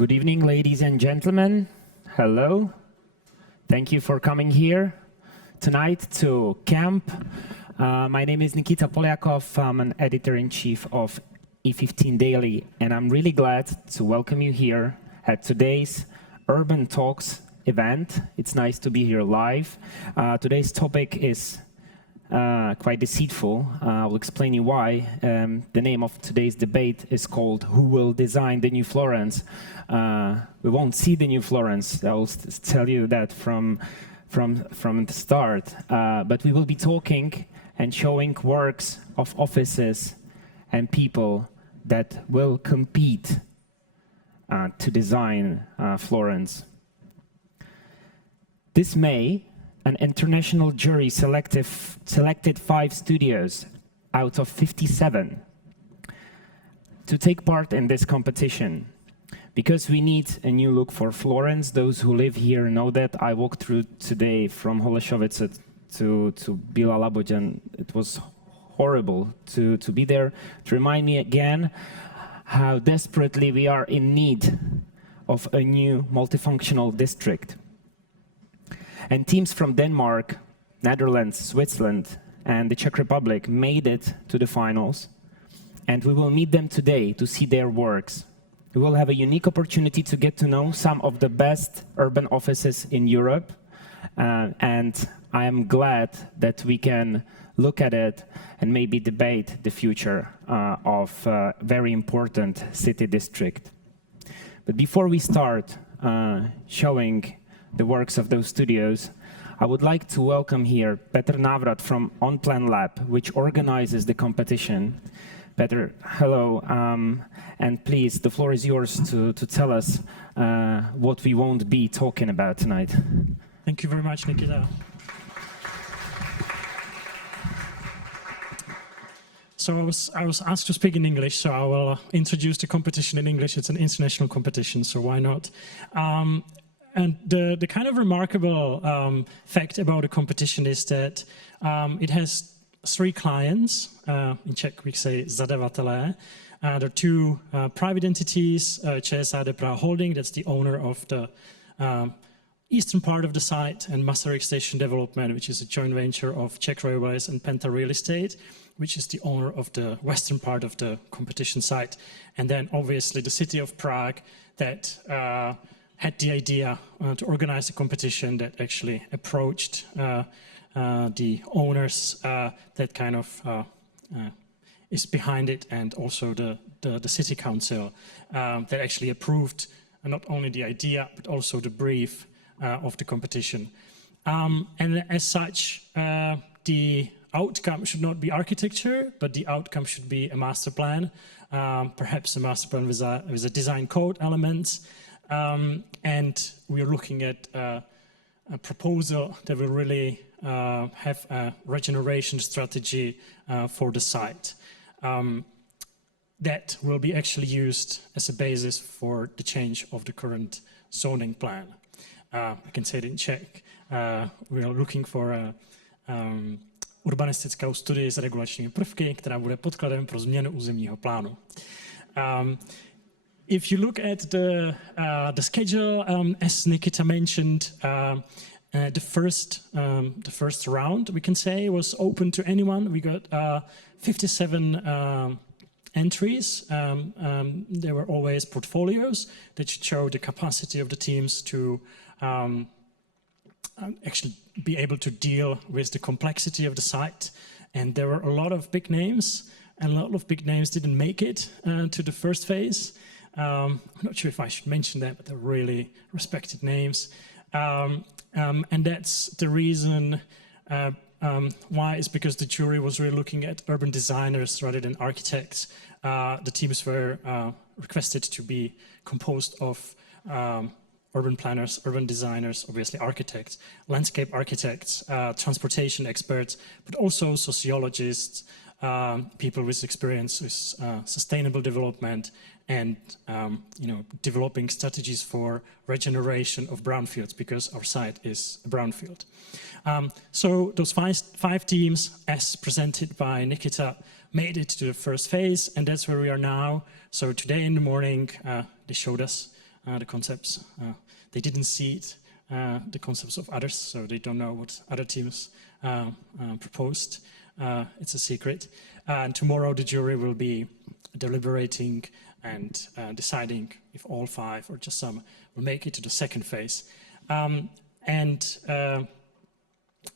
Good evening, ladies and gentlemen. Hello. Thank you for coming here tonight to camp. My name is Nikita Polyakov. I'm an editor-in-chief of E15 Daily, and I'm really glad to welcome you here at today's Urban Talks event. It's nice to be here live. Today's topic is quite deceitful. I'll explain you why. The name of today's debate is called "Who Will Design the New Florence?" We won't see the new Florence. I'll tell you that from the start. But we will be talking and showing works of offices and people that will compete to design Florence. This May, an international jury selected 5 studios out of 57 to take part in this competition. Because we need a new look for Florence, those who live here know that. I walked through today from Holešovice to Bílá Labuť, and it was horrible to be there, to remind me again how desperately we are in need of a new multifunctional district. And teams from Denmark, Netherlands, Switzerland, and the Czech Republic made it to the finals. And we will meet them today to see their works. We will have a unique opportunity to get to know some of the best urban offices in Europe. And I am glad that we can look at it and maybe debate the future of a very important city district. But before we start showing the works of those studios, I would like to welcome here Petr Návrat from On-Plan Lab, which organizes the competition. Petr, hello, and please, the floor is yours to tell us what we won't be talking about tonight. Thank you very much, Nikita. So I was asked to speak in English, so I will introduce the competition in English. It's an international competition, so why not? And the kind of remarkable fact about the competition is that it has 3 clients. In Czech we say zadavatelé. There are 2 private entities, ČSAD Praha Holding, that's the owner of the eastern part of the site, and Masaryk Station Development, which is a joint venture of Czech Railways and Penta Real Estate, which is the owner of the western part of the competition site. And then obviously the city of Prague that had the idea to organize a competition, that actually approached the owners that kind of is behind it, and also the city council that actually approved not only the idea but also the brief of the competition. And as such, the outcome should not be architecture, but the outcome should be a master plan, perhaps a master plan with a design code elements. And we're looking at a proposal that will really have a regeneration strategy for the site that will be actually used as a basis for the change of the current zoning plan. I can say it in Czech. We are looking for a urbanistickou studii s regulačními prvky, která bude podkladem pro změnu územního plánu. If you look at the schedule, as Nikita mentioned, the first round, we can say, was open to anyone. We got 57 entries. There were always portfolios that show the capacity of the teams to actually be able to deal with the complexity of the site. And there were a lot of big names, and a lot of big names didn't make it to the first phase. I'm not sure if I should mention that, but they're really respected names. And that's the reason why, is because the jury was really looking at urban designers rather than architects. The teams were requested to be composed of urban planners, urban designers, obviously architects, landscape architects, transportation experts, but also sociologists, people with experience with sustainable development, and developing strategies for regeneration of brownfields, because our site is a brownfield. So those 5 teams, as presented by Nikita, made it to the first phase, and that's where we are now. So today in the morning, they showed us the concepts. They didn't see it, the concepts of others, so they don't know what other teams proposed. It's a secret. And tomorrow the jury will be deliberating and deciding if all 5 or just some will make it to the second phase.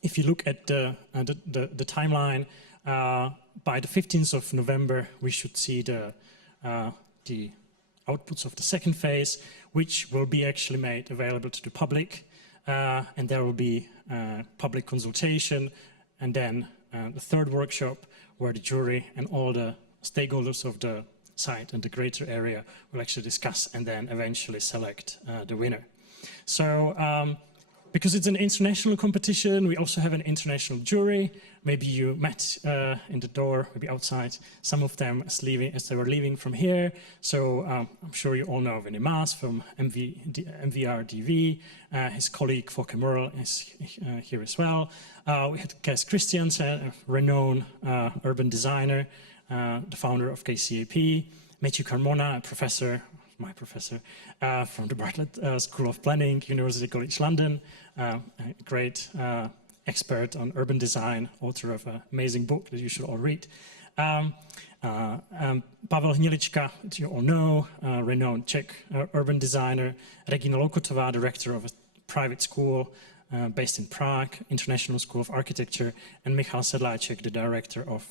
If you look at the timeline, by the 15th of November, we should see the outputs of the second phase, which will be actually made available to the public, and there will be public consultation, and then the third workshop where the jury and all the stakeholders of the site and the greater area will actually discuss and then eventually select the winner. So because it's an international competition, we also have an international jury. Maybe you met in the door, maybe outside, some of them as they were leaving from here. So I'm sure you all know Vinny Maas from MVRDV. His colleague Fokke Murrell is here as well. We had Kees Christiansen, a renowned urban designer, the founder of KCAP. Matthew Carmona, a professor, my professor, from the Bartlett School of Planning, University College London, a great expert on urban design, author of an amazing book that you should all read. Pavel Hnilička, that you all know, renowned Czech urban designer. Regina Lokotová, director of a private school based in Prague, International School of Architecture, and Michal Sedláček, the director of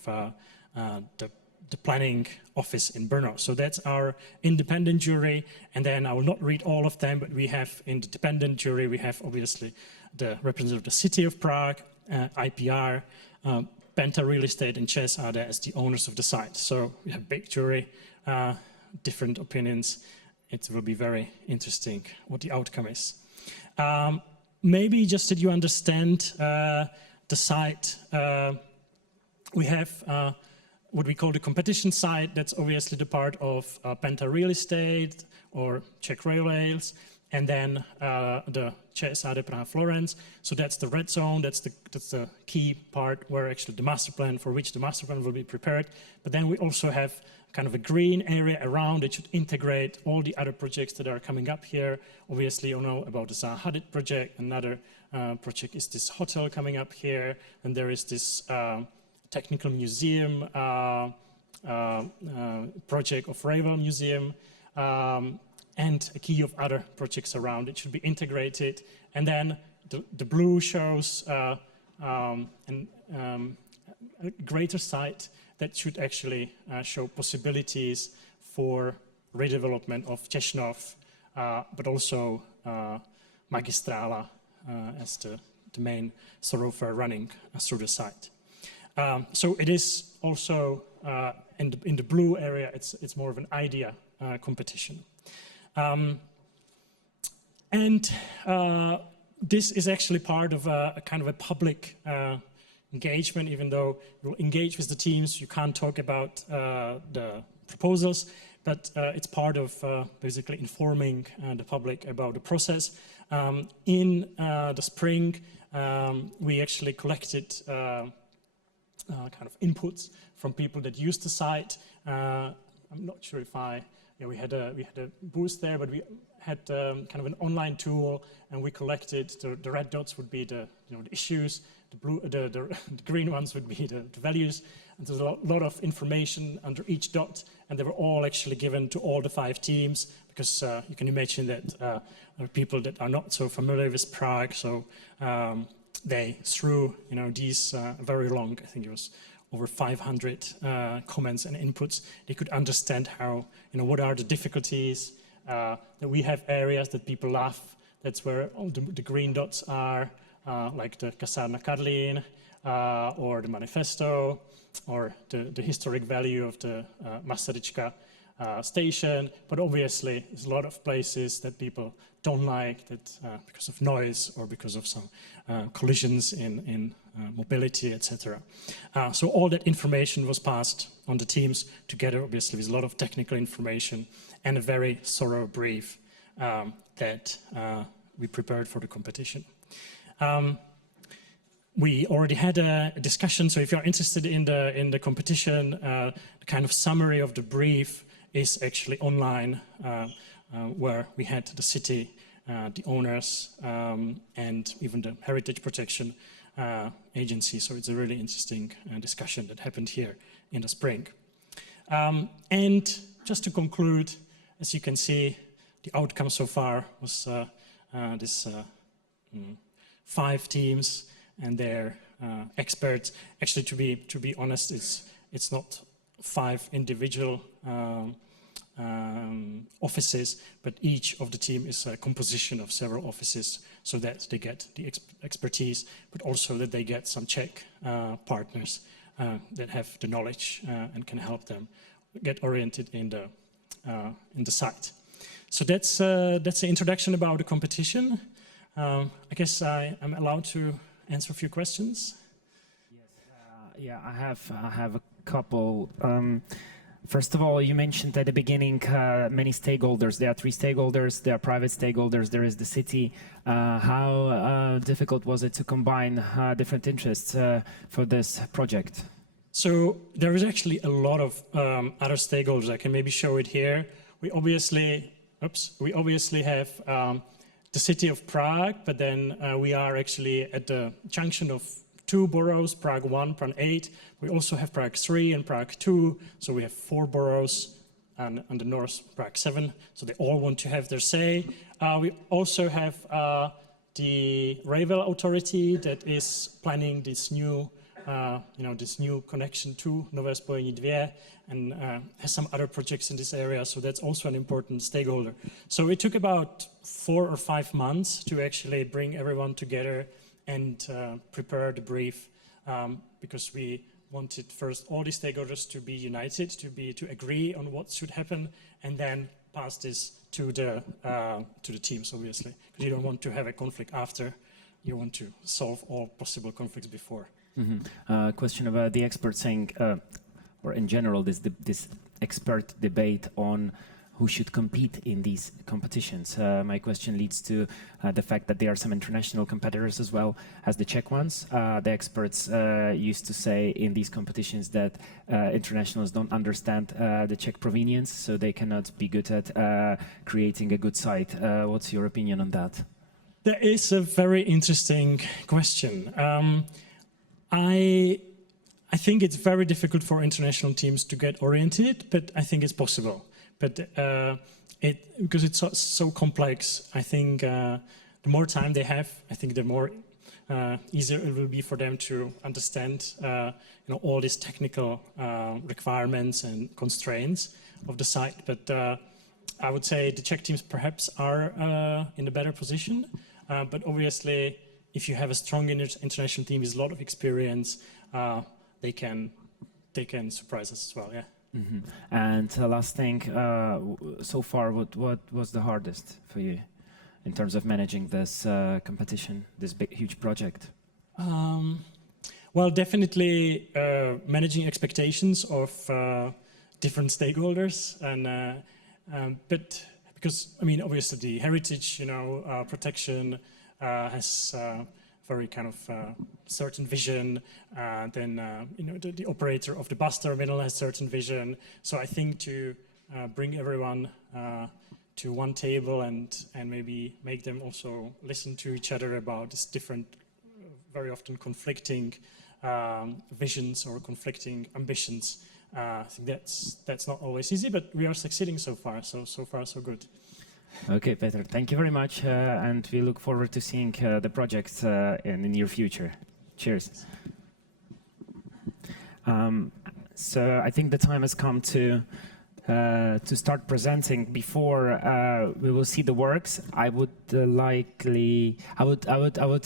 the planning office in Brno. So that's our independent jury, and then I will not read all of them, but we have in the dependent jury, we have obviously the representative of the city of Prague, IPR, Penta Real Estate and ČEZ are there as the owners of the site. So we have big jury, different opinions. It will be very interesting what the outcome is. Maybe just that you understand the site, we have what we call the competition site. That's obviously the part of Penta Real Estate or Czech Railways, and then the ČSAD Praha Florence. So that's the red zone. That's the key part where actually the master plan, for which the master plan will be prepared. But then we also have kind of a green area around that should integrate all the other projects that are coming up here. Obviously, you know about the Zaha Hadid project. Another project is this hotel coming up here, and there is this technical museum project of Ravel Museum, and a key of other projects around. It should be integrated. And then the blue shows a greater site that should actually show possibilities for redevelopment of Češnov, but also Magistrála as the main thoroughfare running through the site. So it is also, in the blue area, it's more of an idea competition. This is actually part of a kind of a public engagement. Even though you'll engage with the teams, you can't talk about the proposals, but it's part of basically informing the public about the process. In the spring, we actually collected kind of inputs from people that use the site. I'm not sure if we had a booth there, but we had kind of an online tool, and we collected the red dots would be the issues, the green ones would be the values, and there's a lot of information under each dot, and they were all actually given to all the 5 teams, because you can imagine that there are people that are not so familiar with Prague, so they threw these very long, I think it was over 500 comments and inputs. They could understand how, what are the difficulties, that we have areas that people love. That's where all the green dots are, like the Kasárna Karlín, or the Manifesto, or the historic value of the Masaryčka station. But obviously, there's a lot of places that people don't like, that because of noise or because of some collisions in mobility, etc. So all that information was passed on the teams together, obviously, with a lot of technical information and a very thorough brief that we prepared for the competition. We already had a discussion, so if you're interested in the competition, the kind of summary of the brief is actually online where we had the city, the owners, and even the heritage protection agency. So it's a really interesting discussion that happened here in the spring. And just to conclude, as you can see, the outcome so far was this 5 teams and their experts. Actually, to be honest, it's not 5 individual offices, but each of the team is a composition of several offices, so that they get the expertise, but also that they get some Czech partners that have the knowledge and can help them get oriented in the site. So that's the introduction about the competition. I guess I'm allowed to answer a few questions. Yes, yeah, I have a couple. First of all, you mentioned at the beginning many stakeholders. There are 3 stakeholders. There are private stakeholders. There is the city. How difficult was it to combine different interests for this project? So there is actually a lot of other stakeholders. I can maybe show it here. We obviously have the city of Prague, but then we are actually at the junction of 2 boroughs, Prague 1, Prague 8. We also have Prague 3 and Prague 2, so we have 4 boroughs, and on the north, Prague 7, so they all want to have their say. We also have the railway authority that is planning this new, this new connection to Nové spojení 2, and has some other projects in this area, so that's also an important stakeholder. So it took about 4 or 5 months to actually bring everyone together and prepare the brief, because we wanted first all the stakeholders to be united, to agree on what should happen, and then pass this to the teams, obviously, because you don't want to have a conflict after. You want to solve all possible conflicts before. Question about the experts saying, or in general, this expert debate on who should compete in these competitions. My question leads to the fact that there are some international competitors as well as the Czech ones. The experts used to say in these competitions that internationals don't understand the Czech provenience, so they cannot be good at creating a good site. What's your opinion on that? That is a very interesting question. I think it's very difficult for international teams to get oriented, but I think it's possible. But because it's so complex, I think the more time they have, I think the more easier it will be for them to understand all these technical requirements and constraints of the site. But I would say the Czech teams perhaps are in a better position. But obviously, if you have a strong international team with a lot of experience, they can surprise us as well. Yeah. Mm-hmm. And last thing, so far, what was the hardest for you in terms of managing this competition, this big, huge project? Well, definitely managing expectations of different stakeholders, and but because I mean, obviously, the heritage, protection has very kind of certain vision. Then the operator of the bus terminal has certain vision. So I think to bring everyone to one table and maybe make them also listen to each other about these different, very often conflicting visions or conflicting ambitions. I think that's not always easy, but we are succeeding so far. So far so good. Okay, Petr, thank you very much, and we look forward to seeing the projects in the near future. Cheers. So I think the time has come to start presenting. Before we will see the works, I would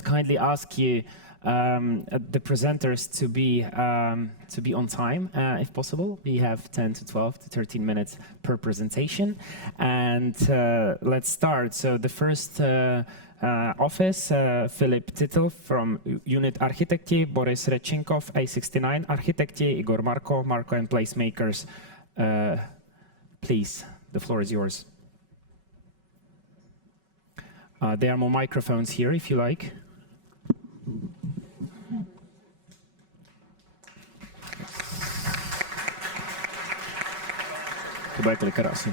kindly ask you the presenters to be on time, if possible. We have 10 to 12 to 13 minutes per presentation, and let's start. So the first office, Filip Titel from Unit Architekti, Boris Rechinkov, A69 Architekti, Igor Marko and Placemakers. Please, the floor is yours. There are more microphones here, if you like. To bude klika asi.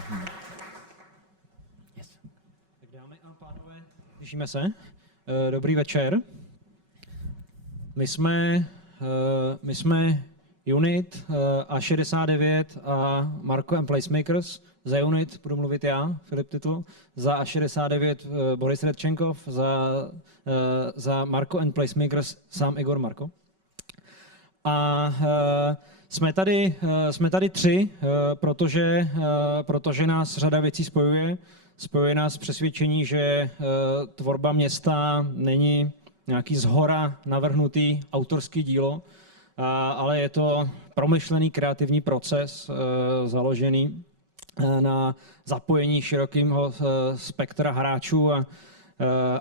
Slyšíme se? Dobrý večer. My jsme Unit A69 a Marco and Placemakers. Za Unit budu mluvit já, Filip Titl, za A69 Boris Redčenkov, za Marco and Placemakers sám Igor Marko. A jsme tady tři, protože nás řada věcí spojuje. Spojuje nás přesvědčení, že tvorba města není nějaký zhora navrhnutý autorský dílo, ale je to promyšlený kreativní proces založený na zapojení širokého spektra hráčů a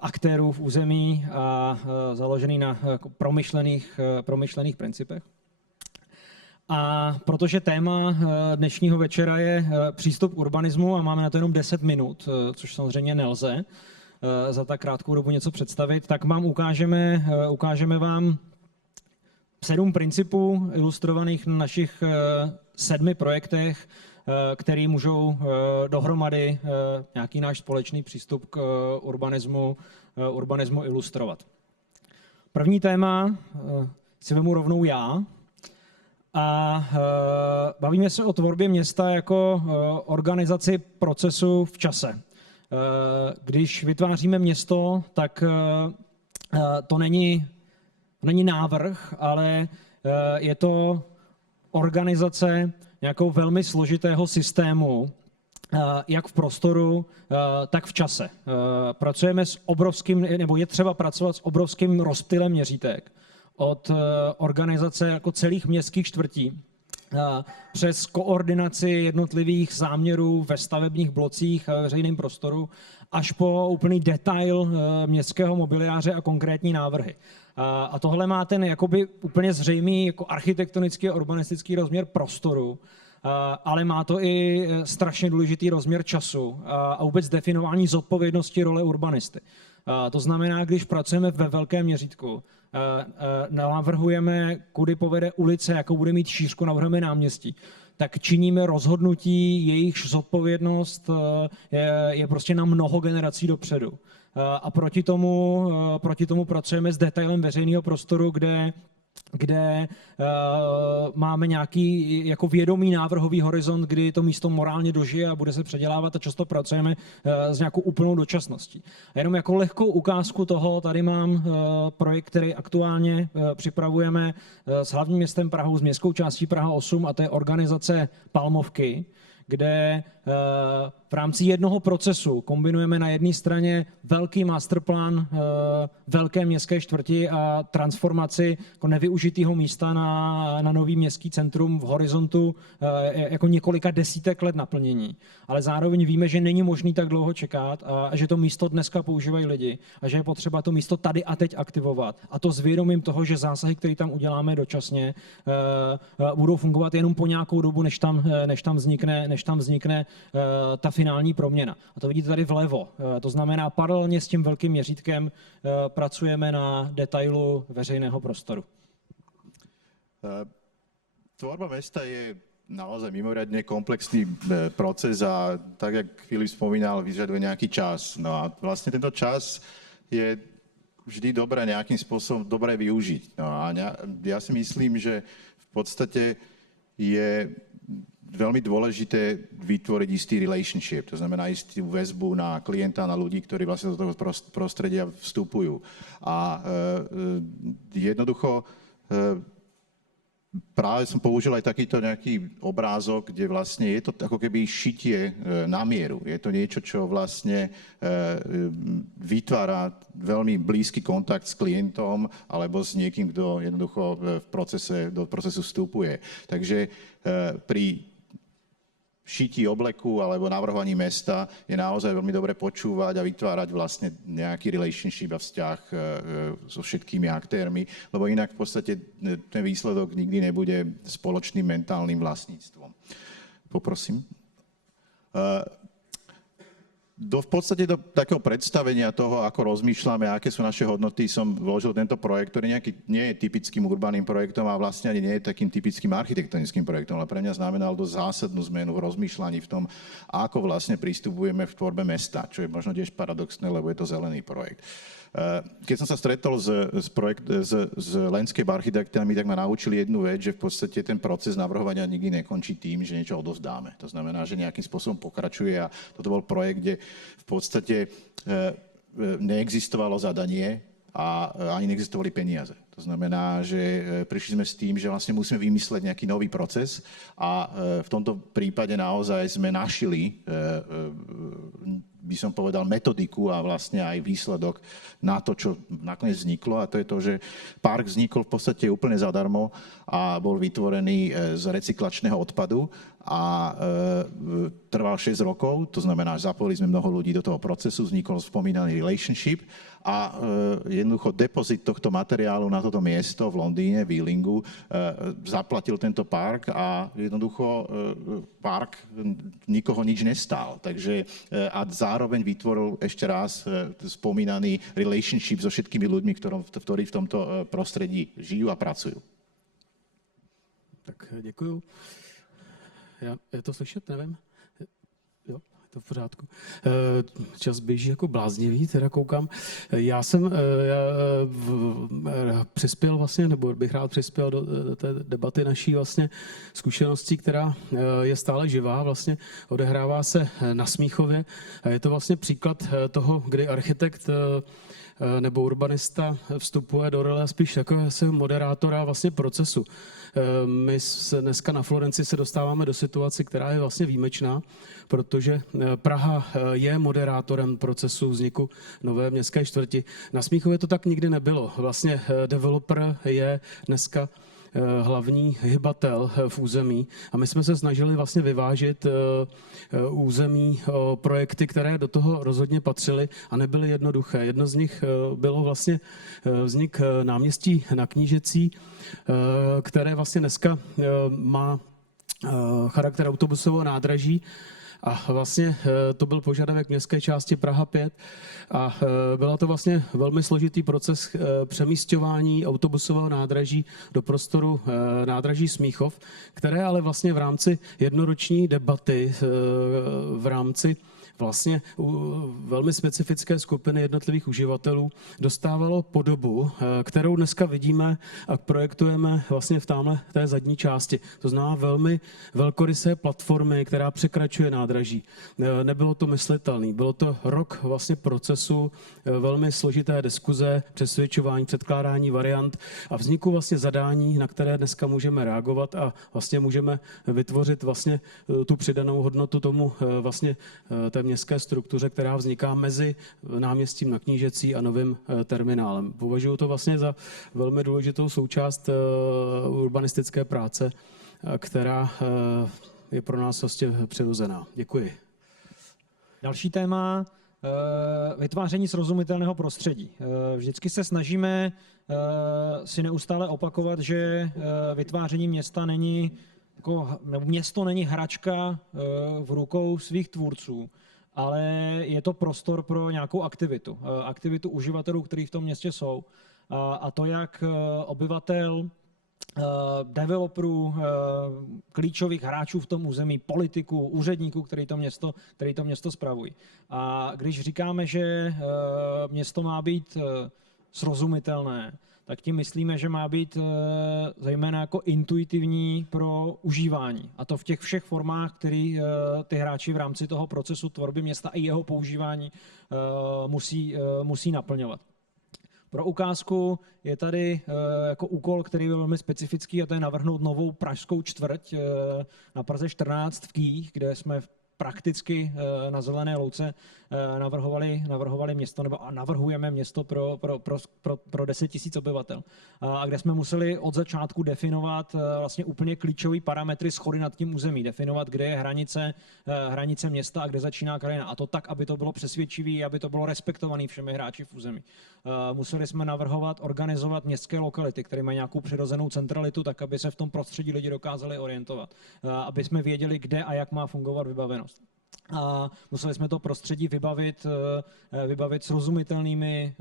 aktérů v území a založený na promyšlených principech. A protože téma dnešního večera je přístup k urbanismu a máme na to jenom 10 minut, což samozřejmě nelze za tak krátkou dobu něco představit, tak vám ukážeme vám 7 principů ilustrovaných na našich 7 projektech, které můžou dohromady nějaký náš společný přístup k urbanismu ilustrovat. První téma si vemu rovnou já. A bavíme se o tvorbě města jako organizaci procesu v čase. Když vytváříme město, tak to není návrh, ale je to organizace nějakou velmi složitého systému, jak v prostoru, tak v čase. Pracujeme s obrovským, nebo je třeba pracovat s obrovským rozptylem měřítek. Od organizace jako celých městských čtvrtí přes koordinaci jednotlivých záměrů ve stavebních blocích a veřejném prostoru až po úplný detail městského mobiliáře a konkrétní návrhy. A tohle má ten jakoby úplně zřejmý jako architektonický a urbanistický rozměr prostoru, ale má to i strašně důležitý rozměr času a vůbec definování zodpovědnosti role urbanisty. To znamená, když pracujeme ve velkém měřítku, navrhujeme, kudy povede ulice, jakou bude mít šířku, navrhujeme náměstí, tak činíme rozhodnutí, jejichž zodpovědnost je prostě na mnoho generací dopředu. A proti tomu pracujeme s detailem veřejného prostoru, kde máme nějaký jako vědomý návrhový horizont, kdy to místo morálně dožije a bude se předělávat a často pracujeme s nějakou úplnou dočasností. A jenom jako lehkou ukázku toho, tady mám projekt, který aktuálně připravujeme s hlavním městem Prahou, s městskou částí Praha 8 a to je organizace Palmovky, kde v rámci jednoho procesu kombinujeme na jedné straně velký masterplan velké městské čtvrti a transformaci jako nevyužitého místa na nový městský centrum v horizontu jako několika desítek let naplnění. Ale zároveň víme, že není možný tak dlouho čekat a že to místo dneska používají lidi a že je potřeba to místo tady a teď aktivovat. A to s vědomím toho, že zásahy, které tam uděláme dočasně, budou fungovat jenom po nějakou dobu, než tam vznikne ta finální proměna. A to vidíte tady vlevo. To znamená, paralelně s tím velkým měřítkem pracujeme na detailu veřejného prostoru. Tvorba mesta je naozaj mimoriadne komplexný proces a tak, jak Filip spomínal, vyžaduje nejaký čas. No a vlastne tento čas je vždy dobré nejakým spôsobom dobre využiť. No a ja si myslím, že v podstate je veľmi dôležité vytvoriť istý relationship, to znamená istú väzbu na klienta, na ľudí, ktorí vlastne do toho prostredia vstupujú. A jednoducho práve som použil aj takýto nejaký obrázok, kde vlastne je to ako keby šitie na mieru. Je to niečo, čo vlastne vytvára veľmi blízky kontakt s klientom alebo s niekým, kto jednoducho do procesu vstupuje. Takže pri šití obleku alebo navrhovaní mesta je naozaj veľmi dobre počúvať a vytvárať vlastne nejaký relationship a vzťah so všetkými aktérmi, lebo inak v podstate ten výsledok nikdy nebude spoločným mentálnym vlastníctvom. Poprosím. v podstate do takého predstavenia toho, ako rozmýšľame, aké sú naše hodnoty, som vložil tento projekt, ktorý nie je typickým urbánnym projektom a vlastne ani nie je takým typickým architektonickým projektom, ale pre mňa znamenal dosť zásadnú zmenu v rozmýšľaní v tom, ako vlastne pristupujeme v tvorbe mesta, čo je možno tiež paradoxné, lebo je to zelený projekt. Keď som sa stretol s landscape architektami, tak ma naučili jednu vec, že v podstate ten proces navrhovania nikdy nekončí tým, že niečo odovzdáme. To znamená, že nejakým spôsobom pokračuje a toto bol projekt, kde v podstate neexistovalo zadanie a ani neexistovali peniaze. To znamená, že prišli sme s tým, že vlastne musíme vymysleť nejaký nový proces a v tomto prípade naozaj sme našili, by som povedal, metodiku a vlastne aj výsledok na to, čo nakoniec vzniklo, a to je to, že park vznikol v podstate úplne zadarmo a bol vytvorený z recyklačného odpadu a trval 6 rokov, to znamená, že zapojili sme mnoho ľudí do toho procesu, vznikol spomínaný relationship a jednoducho depozit tohto materiálu na toto miesto v Londýne, v Ealingu, zaplatil tento park a jednoducho park nikoho nič nestál. Takže a zároveň vytvoril ešte raz spomínaný relationship so všetkými ľuďmi, ktorí v tomto prostredí žijú a pracujú. Tak děkuju. Je to slyšet, nevím. Jo, je to v pořádku. Čas běží jako bláznivý, teda koukám. Já jsem přispěl vlastně, nebo bych rád přispěl do té debaty naší vlastně zkušeností, která je stále živá, vlastně odehrává se na Smíchově. A je to vlastně příklad toho, kdy architekt nebo urbanista vstupuje do role spíš jako moderátora vlastně procesu. My dneska na Florenci se dostáváme do situace, která je vlastně výjimečná, protože Praha je moderátorem procesu vzniku nové městské čtvrti. Na Smíchově to tak nikdy nebylo. Vlastně developer je dneska hlavní hybatel v území a my jsme se snažili vlastně vyvážit území projekty, které do toho rozhodně patřily a nebyly jednoduché. Jedno z nich bylo vlastně vznik náměstí na Knížecí, které vlastně dneska má charakter autobusového nádraží. A vlastně to byl požadavek městské části Praha 5 a byla to vlastně velmi složitý proces přemísťování autobusového nádraží do prostoru nádraží Smíchov, které ale vlastně v rámci jednoroční debaty, v rámci vlastně velmi specifické skupiny jednotlivých uživatelů dostávalo podobu, kterou dneska vidíme a projektujeme vlastně v té zadní části. To znamená velmi velkorysé platformy, která překračuje nádraží. Nebylo to myslitelné. Bylo to rok vlastně procesu, velmi složité diskuze, přesvědčování, předkládání variant a vzniku vlastně zadání, na které dneska můžeme reagovat a vlastně můžeme vytvořit vlastně tu přidanou hodnotu tomu vlastně té městské struktuře, která vzniká mezi náměstím na Knížecí a novým terminálem. Považuji to vlastně za velmi důležitou součást urbanistické práce, která je pro nás vlastně přirozená. Děkuji. Další téma, vytváření srozumitelného prostředí. Vždycky se snažíme si neustále opakovat, že vytváření města není město není hračka v rukou svých tvůrců, ale je to prostor pro nějakou aktivitu uživatelů, kteří v tom městě jsou. A to jak obyvatel, developerů, klíčových hráčů v tom území, politiků, úředníků, který to město spravují. A když říkáme, že město má být srozumitelné, tak tím myslíme, že má být zejména jako intuitivní pro užívání. A to v těch všech formách, které ty hráči v rámci toho procesu tvorby města i jeho používání musí naplňovat. Pro ukázku je tady jako úkol, který je velmi specifický, a to je navrhnout novou pražskou čtvrť na Praze 14 v Kyjích, kde jsme prakticky na zelené louce navrhovali město, nebo navrhujeme město pro 10 000 obyvatel. A kde jsme museli od začátku definovat vlastně úplně klíčové parametry shody nad tím území, definovat, kde je hranice města a kde začíná krajina. A to tak, aby to bylo přesvědčivé, aby to bylo respektované všemi hráči v území. Museli jsme organizovat městské lokality, které mají nějakou přirozenou centralitu, tak aby se v tom prostředí lidi dokázali orientovat. Aby jsme věděli, kde a jak má fungovat vybavenost. a museli jsme to prostředí vybavit srozumitelnými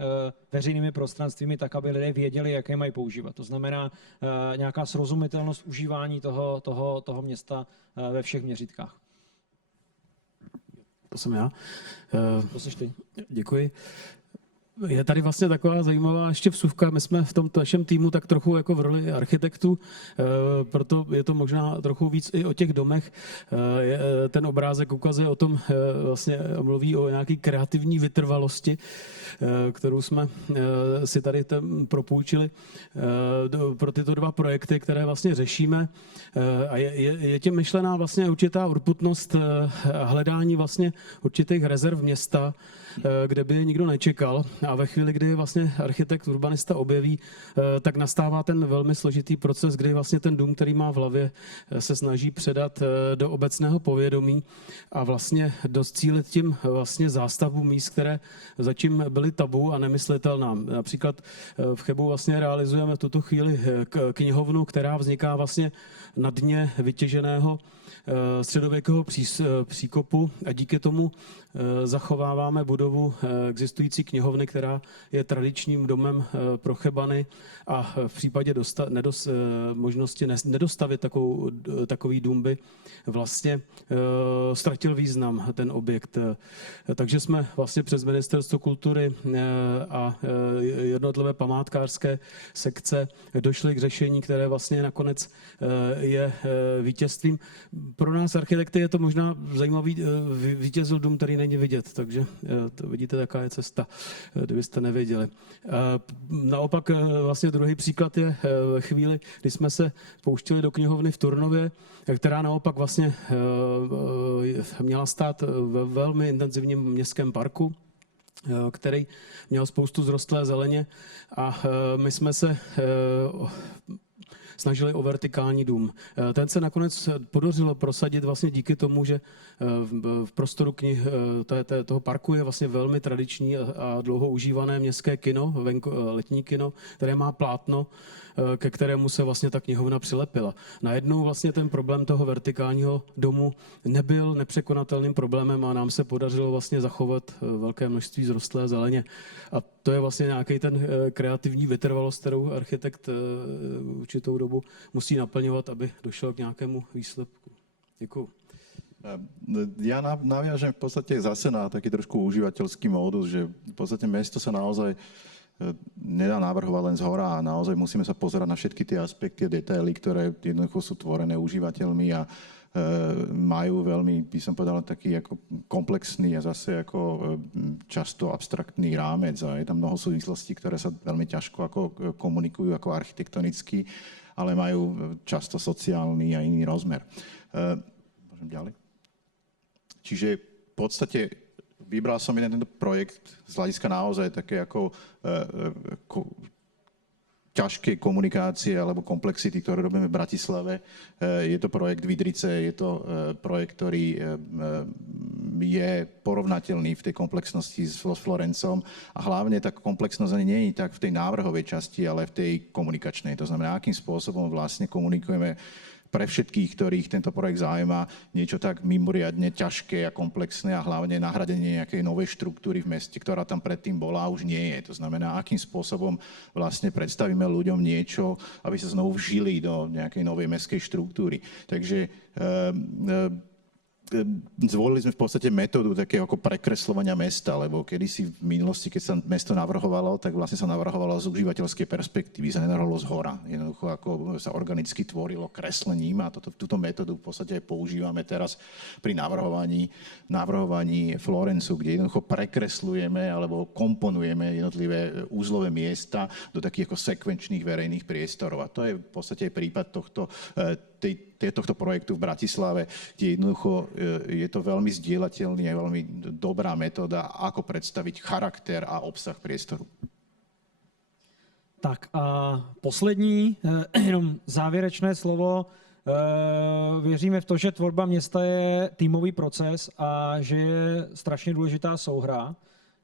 veřejnými prostranstvími tak, aby lidé věděli, jak je mají používat. To znamená nějaká srozumitelnost užívání toho města ve všech měřítkách. To jsem já. To jsi ty. Děkuji. Je tady vlastně taková zajímavá ještě vsuvka. My jsme v tom našem týmu tak trochu jako v roli architektů, proto je to možná trochu víc i o těch domech. Ten obrázek ukazuje o tom, vlastně mluví o nějaké kreativní vytrvalosti, kterou jsme si tady propůjčili pro tyto dva projekty, které vlastně řešíme. A je tím myšlená vlastně určitá urputnost a hledání vlastně určitých rezerv města, kde by je nikdo nečekal. A ve chvíli, kdy vlastně architekt, urbanista objeví, tak nastává ten velmi složitý proces, kdy vlastně ten dům, který má v hlavě, se snaží předat do obecného povědomí a vlastně docílit tím vlastně zástavbu míst, které zatím byly tabu a nemyslitelná. Například v Chebu vlastně realizujeme v tuto chvíli knihovnu, která vzniká vlastně na dně vytěženého středověkého příkopu a díky tomu zachováváme budovu existující knihovny, která je tradičním domem pro Chebany a v případě možnosti nedostavit takový dům by vlastně ztratil význam ten objekt. Takže jsme vlastně přes Ministerstvo kultury a jednotlivé památkářské sekce došli k řešení, které vlastně nakonec je vítězstvím. Pro nás architekty je to možná zajímavý, vítězil dům, který není vidět, takže to vidíte, jaká je cesta, kdybyste nevěděli. Naopak vlastně druhý příklad je chvíli, kdy jsme se pouštili do knihovny v Turnově, která naopak vlastně měla stát ve velmi intenzivním městském parku, který měl spoustu zrostlé zeleně a my jsme se snažili o vertikální dům. Ten se nakonec podařilo prosadit vlastně díky tomu, že v prostoru toho parku je vlastně velmi tradiční a dlouho užívané městské kino, letní kino, které má plátno, ke kterému se vlastně ta knihovna přilepila. Najednou vlastně ten problém toho vertikálního domu nebyl nepřekonatelným problémem a nám se podařilo vlastně zachovat velké množství zrostlé zeleně. A to je vlastně nějaký ten kreativní vytrvalost, kterou architekt určitou dobu musí naplňovat, aby došel k nějakému výsledku. Děkuju. Ja naviažem v podstate zase na taký trošku užívateľský módus, že v podstate mesto sa naozaj nedá navrhovať len zhora a naozaj musíme sa pozerať na všetky tie aspekty a detaily, ktoré jednoducho sú tvorené užívateľmi a majú veľmi, by som povedal, taký ako komplexný a zase ako často abstraktný rámec a je tam mnoho súvislostí, ktoré sa veľmi ťažko ako komunikujú ako architektonicky, ale majú často sociálny a iný rozmer. Môžem ďalej? Čiže v podstate vybral som jeden tento projekt z hľadiska naozaj také ako ťažké komunikácie alebo komplexity, ktoré robíme v Bratislave. Je to projekt Vidrice, je to projekt, ktorý je porovnateľný v tej komplexnosti s Florencom a hlavne tá komplexnosť ani nie je tak v tej návrhovej časti, ale v tej komunikačnej. To znamená, akým spôsobom vlastne komunikujeme pre všetkých, ktorých tento projekt zaujíma, niečo tak mimoriadne ťažké a komplexné a hlavne nahradenie nejakej novej štruktúry v meste, ktorá tam predtým bola a už nie je. To znamená, akým spôsobom vlastne predstavíme ľuďom niečo, aby sa znovu vžili do nejakej novej mestskej štruktúry. Takže zvolili sme v podstate metódu takého ako prekresľovania mesta, lebo kedysi v minulosti, keď sa mesto navrhovalo, tak vlastne sa navrhovalo z užívateľskej perspektívy, sa nenavrhovalo zhora. Jednoducho ako sa organicky tvorilo kreslením a túto metódu v podstate používame teraz pri navrhovaní Florencu, kde jednoducho prekreslujeme alebo komponujeme jednotlivé úzlové miesta do takých ako sekvenčných verejných priestorov. A to je v podstate prípad tohto projektu v Bratislave, kde jednoducho je to veľmi zdieľateľný a veľmi dobrá metóda, ako predstaviť charakter a obsah priestoru. Tak a poslední, jenom závěrečné slovo. Věříme v to, že tvorba města je týmový proces a že je strašně důležitá souhra.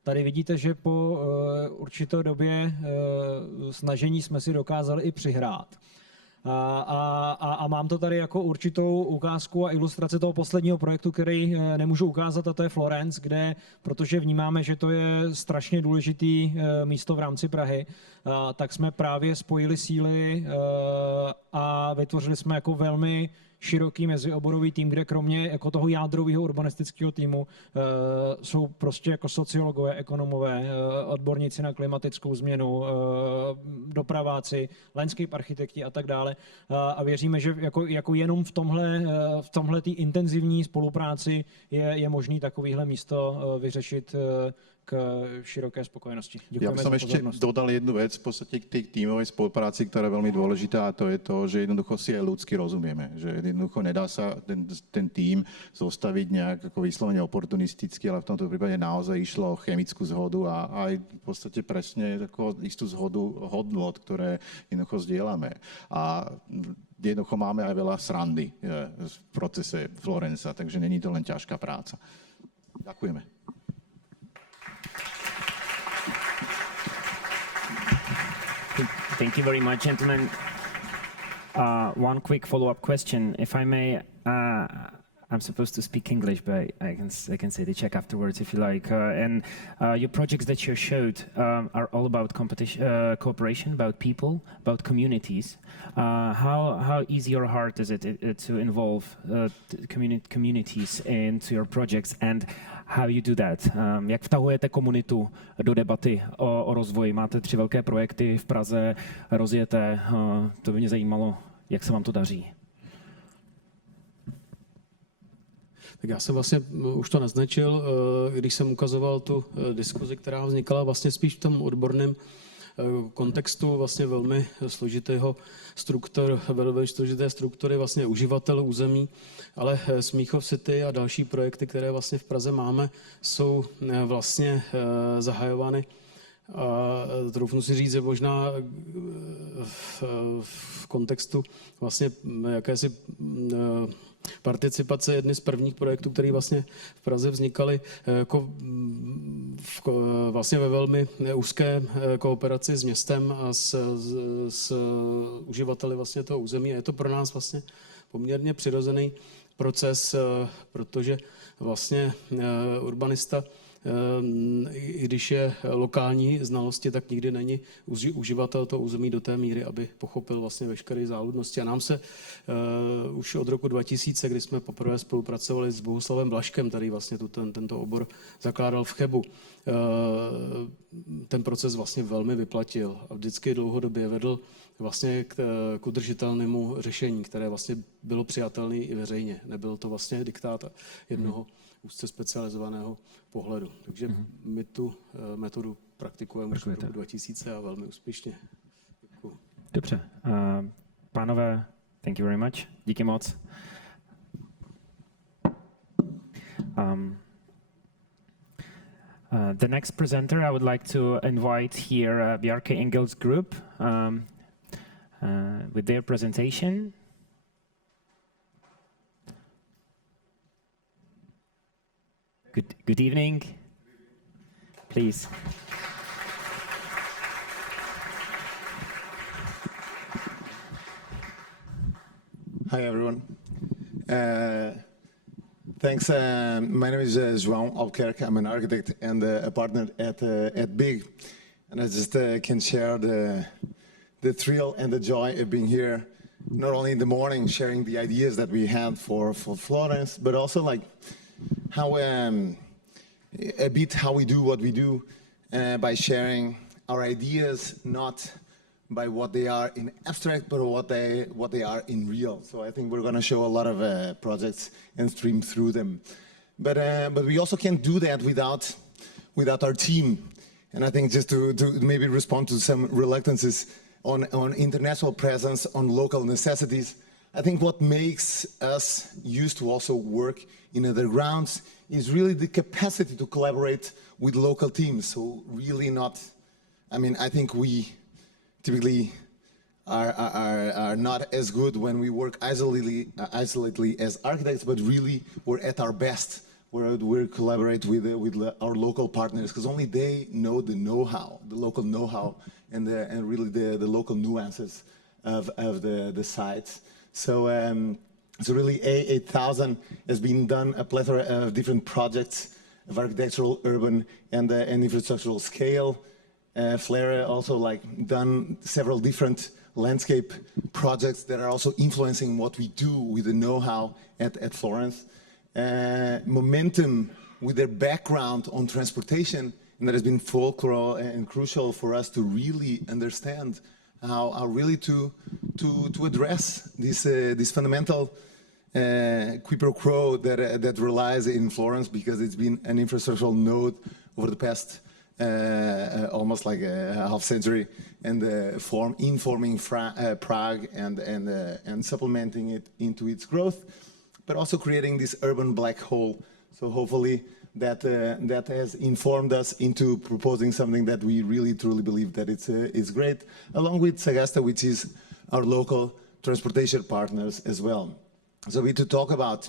Tady vidíte, že po určité době snažení jsme si dokázali i přihrát. A mám to tady jako určitou ukázku a ilustraci toho posledního projektu, který nemůžu ukázat, a to je Florence, kde, protože vnímáme, že to je strašně důležitý místo v rámci Prahy, tak jsme právě spojili síly a vytvořili jsme jako velmi široký mezioborový tým, kde kromě jako toho jádrového urbanistického týmu jsou prostě jako sociologové, ekonomové, odborníci na klimatickou změnu, dopraváci, landscape architekti a tak dále. A věříme, že jako jenom v tomhle té intenzivní spolupráci je možný takovýhle místo vyřešit k široké spokojenosti. Ja by som ešte dodal jednu vec v podstate k tej tímovej spolupráci, ktorá je veľmi dôležitá, a to je to, že jednoducho si aj ľudsky rozumieme. Že jednoducho nedá sa ten tím zostaviť nejak ako vyslovene oportunisticky, ale v tomto prípade naozaj išlo o chemickú zhodu a aj v podstate presne takú istú zhodu hodnôt, ktoré jednoducho zdieľame. A jednoducho máme aj veľa srandy v procese Florenca, takže není to len ťažká práca. Ďakujeme. Thank you very much, gentlemen. One quick follow-up question, if I may. I'm supposed to speak English, but I can say the Czech afterwards if you like. And your projects that you showed are all about cooperation, about people, about communities. How easy or hard is it to involve communities into your projects, and how you do that? Jak vtahujete komunitu do debaty o rozvoji? Máte 3 velké projekty v Praze, rozjete. To by mě zajímalo, jak se vám to daří. Tak já jsem vlastně už to naznačil, když jsem ukazoval tu diskuzi, která vznikala vlastně spíš v tom odborném kontextu vlastně velmi složitého velmi složité struktury vlastně uživatelů území, ale Smíchov City a další projekty, které vlastně v Praze máme, jsou vlastně zahajovány. A troufnu si říct, že možná v kontextu vlastně jakési participace jedny z prvních projektů, které vlastně v Praze vznikaly jako vlastně ve velmi úzké kooperaci s městem a s uživateli vlastně toho území. A je to pro nás vlastně poměrně přirozený proces, protože vlastně urbanista, i když je lokální znalosti, tak nikdy není uživatel toho území do té míry, aby pochopil vlastně veškeré záludnosti. A nám se už od roku 2000, kdy jsme poprvé spolupracovali s Bohuslavem Blažkem, který vlastně tento obor zakládal v Chebu, ten proces vlastně velmi vyplatil a vždycky dlouhodobě vedl vlastně k udržitelnému řešení, které vlastně bylo přijatelné i veřejně. Nebyl to vlastně diktát jednoho úzce specializovaného pohledu. Takže my tu metodu praktikujeme už od roku 2000 a velmi úspěšně. Děkuji. Dobře. Pánové, thank you very much. Díky moc. The next presenter, I would like to invite here Bjarke Engels Group with their presentation. Good evening. Please. Hi, everyone. Thanks. My name is João Albuquerque. I'm an architect and a partner at BIG. And I just can share the thrill and the joy of being here, not only in the morning, sharing the ideas that we had for Florence, but also like how a bit how we do what we do by sharing our ideas, not by what they are in abstract, but what they are in real. So I think we're going to show a lot of projects and stream through them. But we also can't do that without our team. And I think just to maybe respond to some reluctances on international presence, on local necessities, I think what makes us used to also work in other grounds is really the capacity to collaborate with local teams. So really not, I mean, I think we typically are not as good when we work isolatedly as architects, but really we're at our best where we collaborate with our local partners, because only they know the know-how, the local know-how, and really the local nuances of the sites. So really A8000 has been done a plethora of different projects of architectural, urban, and infrastructural scale. Flare also like done several different landscape projects that are also influencing what we do with the know-how at Florence. Momentum with their background on transportation, and that has been fulcral and crucial for us to really understand how really to address this fundamental quid pro quo that relies in Florence, because it's been an infrastructural node over the past almost like a half century, and informing Prague and supplementing it into its growth, but also creating this urban black hole. So hopefully that has informed us into proposing something that we really truly believe that it's great, along with Sagasta, which is our local transportation partners as well. So we to talk about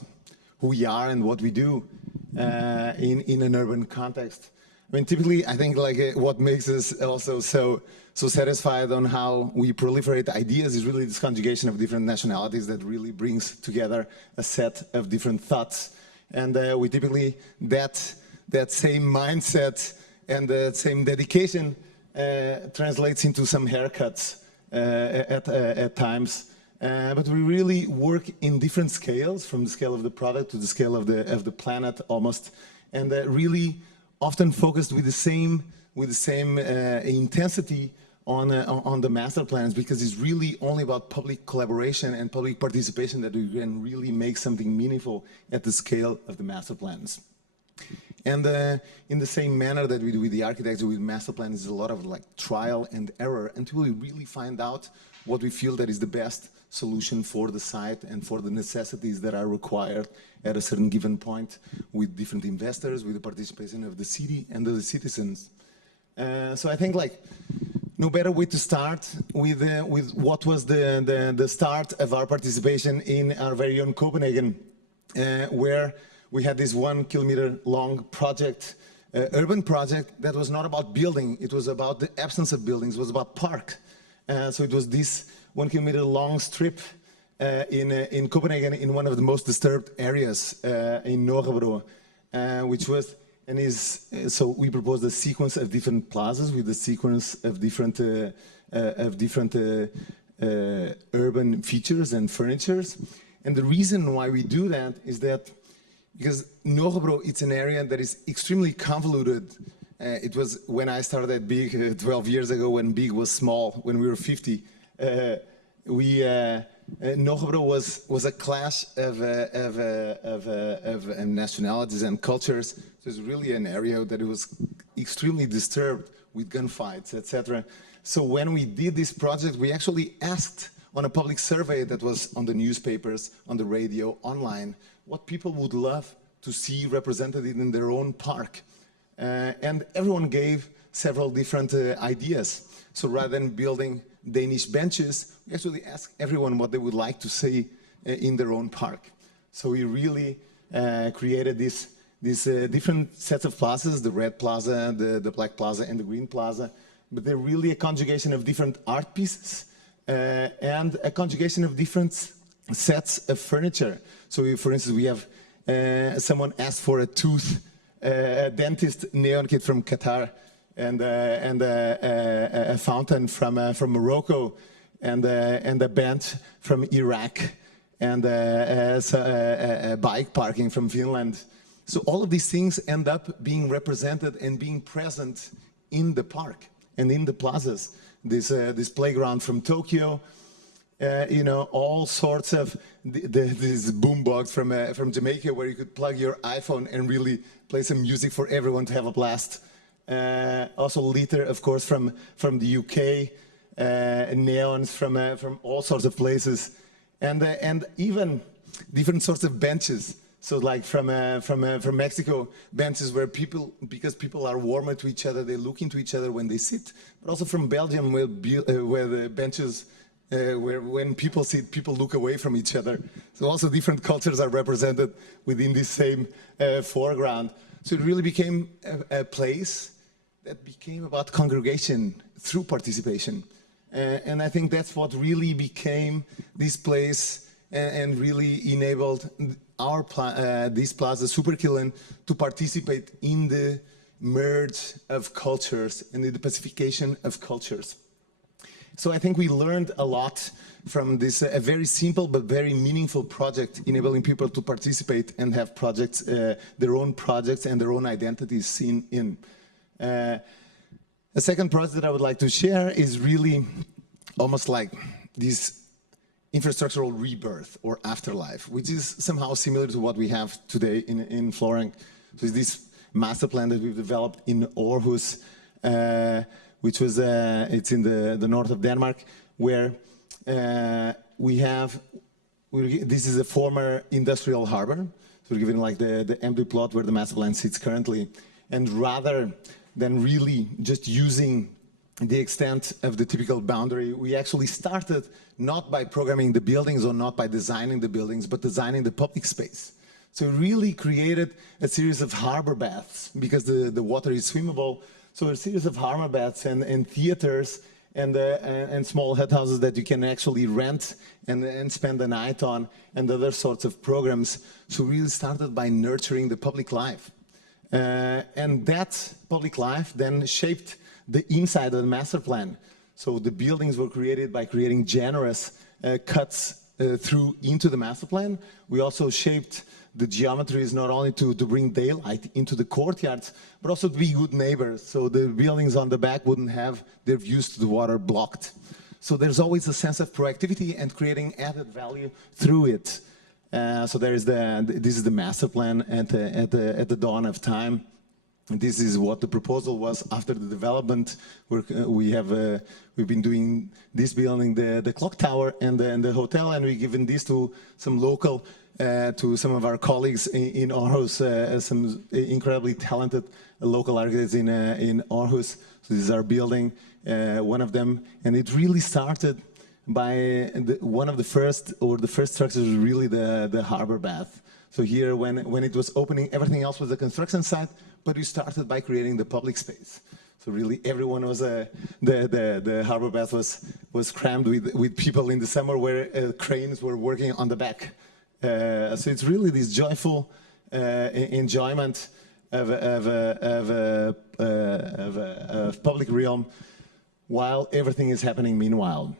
who we are and what we do in an urban context. I mean, typically, I think like what makes us also so satisfied on how we proliferate ideas is really this conjugation of different nationalities that really brings together a set of different thoughts. And we typically, that same mindset and that same dedication translates into some haircuts at times. But we really work in different scales, from the scale of the product to the scale of the planet almost, and really often focused with the same intensity on the master plans, because it's really only about public collaboration and public participation that we can really make something meaningful at the scale of the master plans. And in the same manner that we do with the architecture, with master plans, is a lot of like trial and error until we really find out what we feel that is the best solution for the site and for the necessities that are required at a certain given point, with different investors, with the participation of the city and the citizens. So I think like no better way to start with what was the start of our participation in our very own Copenhagen, where we had this 1 kilometer long project, urban project that was not about building, it was about the absence of buildings, it was about park. So it was this 1 kilometer long strip in Copenhagen, in one of the most disturbed areas in Novou, which was and is. So we proposed a sequence of different plazas with a sequence of different urban features and furnitures. And the reason why we do that is that because Novou, it's an area that is extremely convoluted. It was when I started at Big 12 years ago, when Big was small, when we were 50. Novou was a clash of nationalities and cultures. So it's really an area that was extremely disturbed with gunfights, etc. So when we did this project, we actually asked on a public survey that was on the newspapers, on the radio, online, what people would love to see represented in their own park. And everyone gave several different ideas. So rather than building Danish benches, we actually asked everyone what they would like to see in their own park. So we really created these different sets of plazas, the red plaza, the black plaza, and the green plaza. But they're really a conjugation of different art pieces and a conjugation of different sets of furniture. So for instance, we have someone asked for a tooth dentist neon kit from Qatar, and a fountain from Morocco, and a bench from Iraq, and a bike parking from Finland. So all of these things end up being represented and being present in the park and in the plazas. This playground from Tokyo, you know, all sorts of this boombox from Jamaica, where you could plug your iPhone and really play some music for everyone to have a blast. Also Liter, of course, from the UK, neons from all sorts of places, and even different sorts of benches. So like from Mexico, benches where because people are warmer to each other, they look into each other when they sit. But also from Belgium, where the benches, where when people sit, people look away from each other. So also different cultures are represented within this same foreground. So it really became a place that became about congregation through participation. And I think that's what really became this place and really enabled our this plaza, Superkillen, to participate in the merge of cultures and in the pacification of cultures. So I think we learned a lot from this a very simple but very meaningful project, enabling people to participate and have projects, their own projects and their own identities seen in. A second project that I would like to share is really almost like this infrastructural rebirth or afterlife, which is somehow similar to what we have today in Florenc. So it's this master plan that we've developed in Aarhus, which was, it's in the north of Denmark, where this is a former industrial harbor. So we're given like the empty plot where the master plan sits currently. And rather than really just using the extent of the typical boundary, we actually started not by programming the buildings or not by designing the buildings, but designing the public space. So we really created a series of harbor baths because the water is swimmable. So a series of harbor baths and theaters and small hut houses that you can actually rent and spend the night on, and other sorts of programs. So we really started by nurturing the public life. And that public life then shaped the inside of the master plan. So the buildings were created by creating generous cuts through into the master plan. We also shaped the geometries not only to bring daylight into the courtyards, but also to be good neighbors. So the buildings on the back wouldn't have their views to the water blocked. So there's always a sense of proactivity and creating added value through it. So there is this is the master plan at the dawn of time. And this is what the proposal was after the development. We've been doing this building, the clock tower and the hotel, and we've given this to some local, to some of our colleagues in Aarhus, some incredibly talented local architects in Aarhus. So this is our building, one of them, and it really started by one of the first structures was really the harbor bath. So here, when it was opening, everything else was a construction site, but we started by creating the public space. So really, everyone was the harbor bath was crammed with people in the summer, where cranes were working on the back. So it's really this joyful enjoyment of public realm, while everything is happening meanwhile.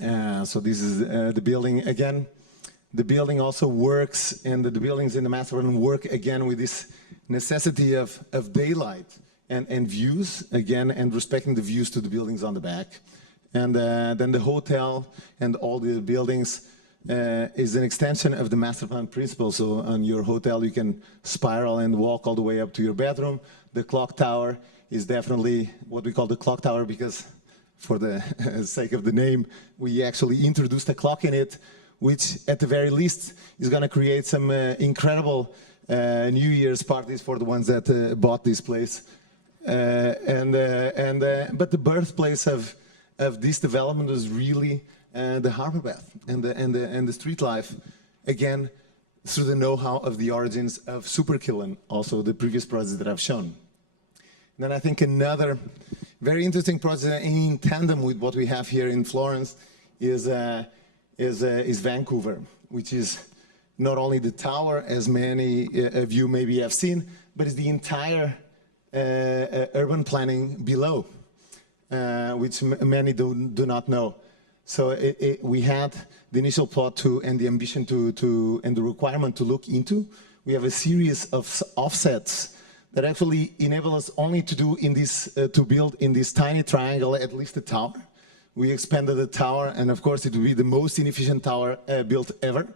So this is the building again. The building also works, and the buildings in the master plan work again with this necessity of daylight and views again, and respecting the views to the buildings on the back. And then the hotel and all the buildings is an extension of the master plan principle. So on your hotel, you can spiral and walk all the way up to your bedroom. The clock tower is definitely what we call the clock tower because, for the sake of the name, we actually introduced a clock in it, which at the very least is going to create some incredible New Year's parties for the ones that bought this place. But the birthplace of this development was really the harbor bath and the street life, again, through the know-how of the origins of Superkillen, also the previous projects that I've shown. And then I think another very interesting project in tandem with what we have here in Florence is Vancouver, which is not only the tower, as many of you maybe have seen, but it's the entire urban planning below, which many do not know. So we had the initial plot and the ambition and the requirement to look into. We have a series of offsets that actually enable us only to do in this, to build in this tiny triangle at least a tower. We expanded the tower, and of course it would be the most inefficient tower built ever.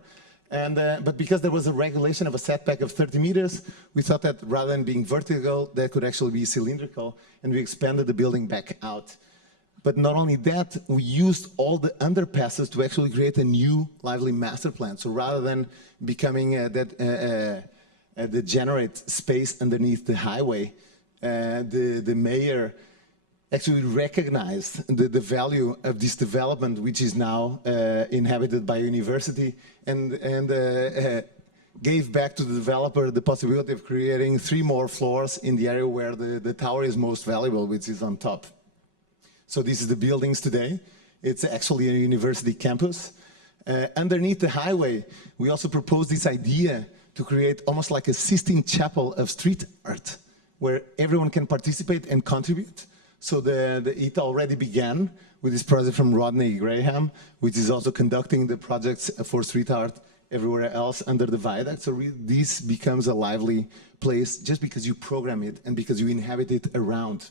But because there was a regulation of a setback of 30 meters, we thought that rather than being vertical, that could actually be cylindrical, and we expanded the building back out. But not only that, we used all the underpasses to actually create a new lively master plan. So rather than becoming the degenerate space underneath the highway, the mayor actually recognized the value of this development, which is now inhabited by a university, and gave back to the developer the possibility of creating 3 more floors in the area where the tower is most valuable, which is on top. So this is the buildings today. It's actually a university campus. Underneath the highway, we also proposed this idea to create almost like a Sistine Chapel of street art, where everyone can participate and contribute. So it already began with this project from Rodney Graham, which is also conducting the projects for street art everywhere else under the viaduct. So this becomes a lively place just because you program it and because you inhabit it around.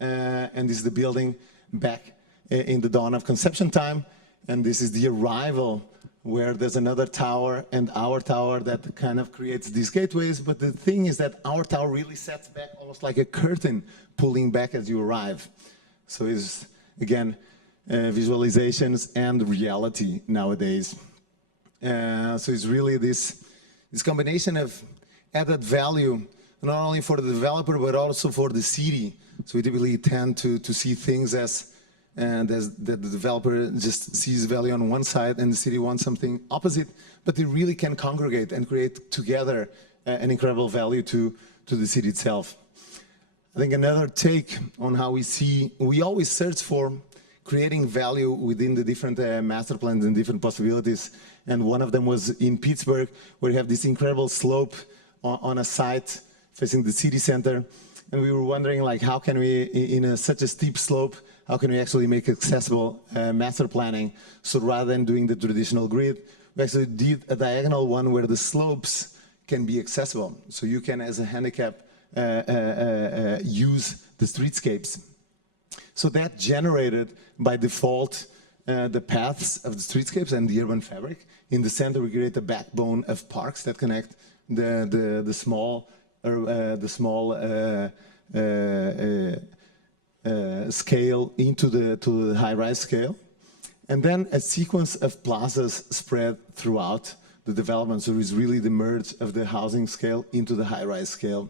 And this is the building back in the dawn of conception time. And this is the arrival where there's another tower and our tower that kind of creates these gateways. But the thing is that our tower really sets back almost like a curtain pulling back as you arrive. So it's, again, visualizations and reality nowadays. So it's really this combination of added value, not only for the developer, but also for the city. So we typically tend to see things as that the developer just sees value on one side and the city wants something opposite, but they really can congregate and create together an incredible value to the city itself. I think another take on how we always search for creating value within the different master plans and different possibilities. And one of them was in Pittsburgh, where you have this incredible slope on a site facing the city center. And we were wondering, like, how can we, in such a steep slope, how can we actually make accessible master planning? So rather than doing the traditional grid, we actually did a diagonal one where the slopes can be accessible. So you can, as a handicap, use the streetscapes. So that generated, by default, the paths of the streetscapes and the urban fabric. In the center, we create a backbone of parks that connect the small scale into the high-rise scale. And then a sequence of plazas spread throughout the development. So it's really the merge of the housing scale into the high-rise scale.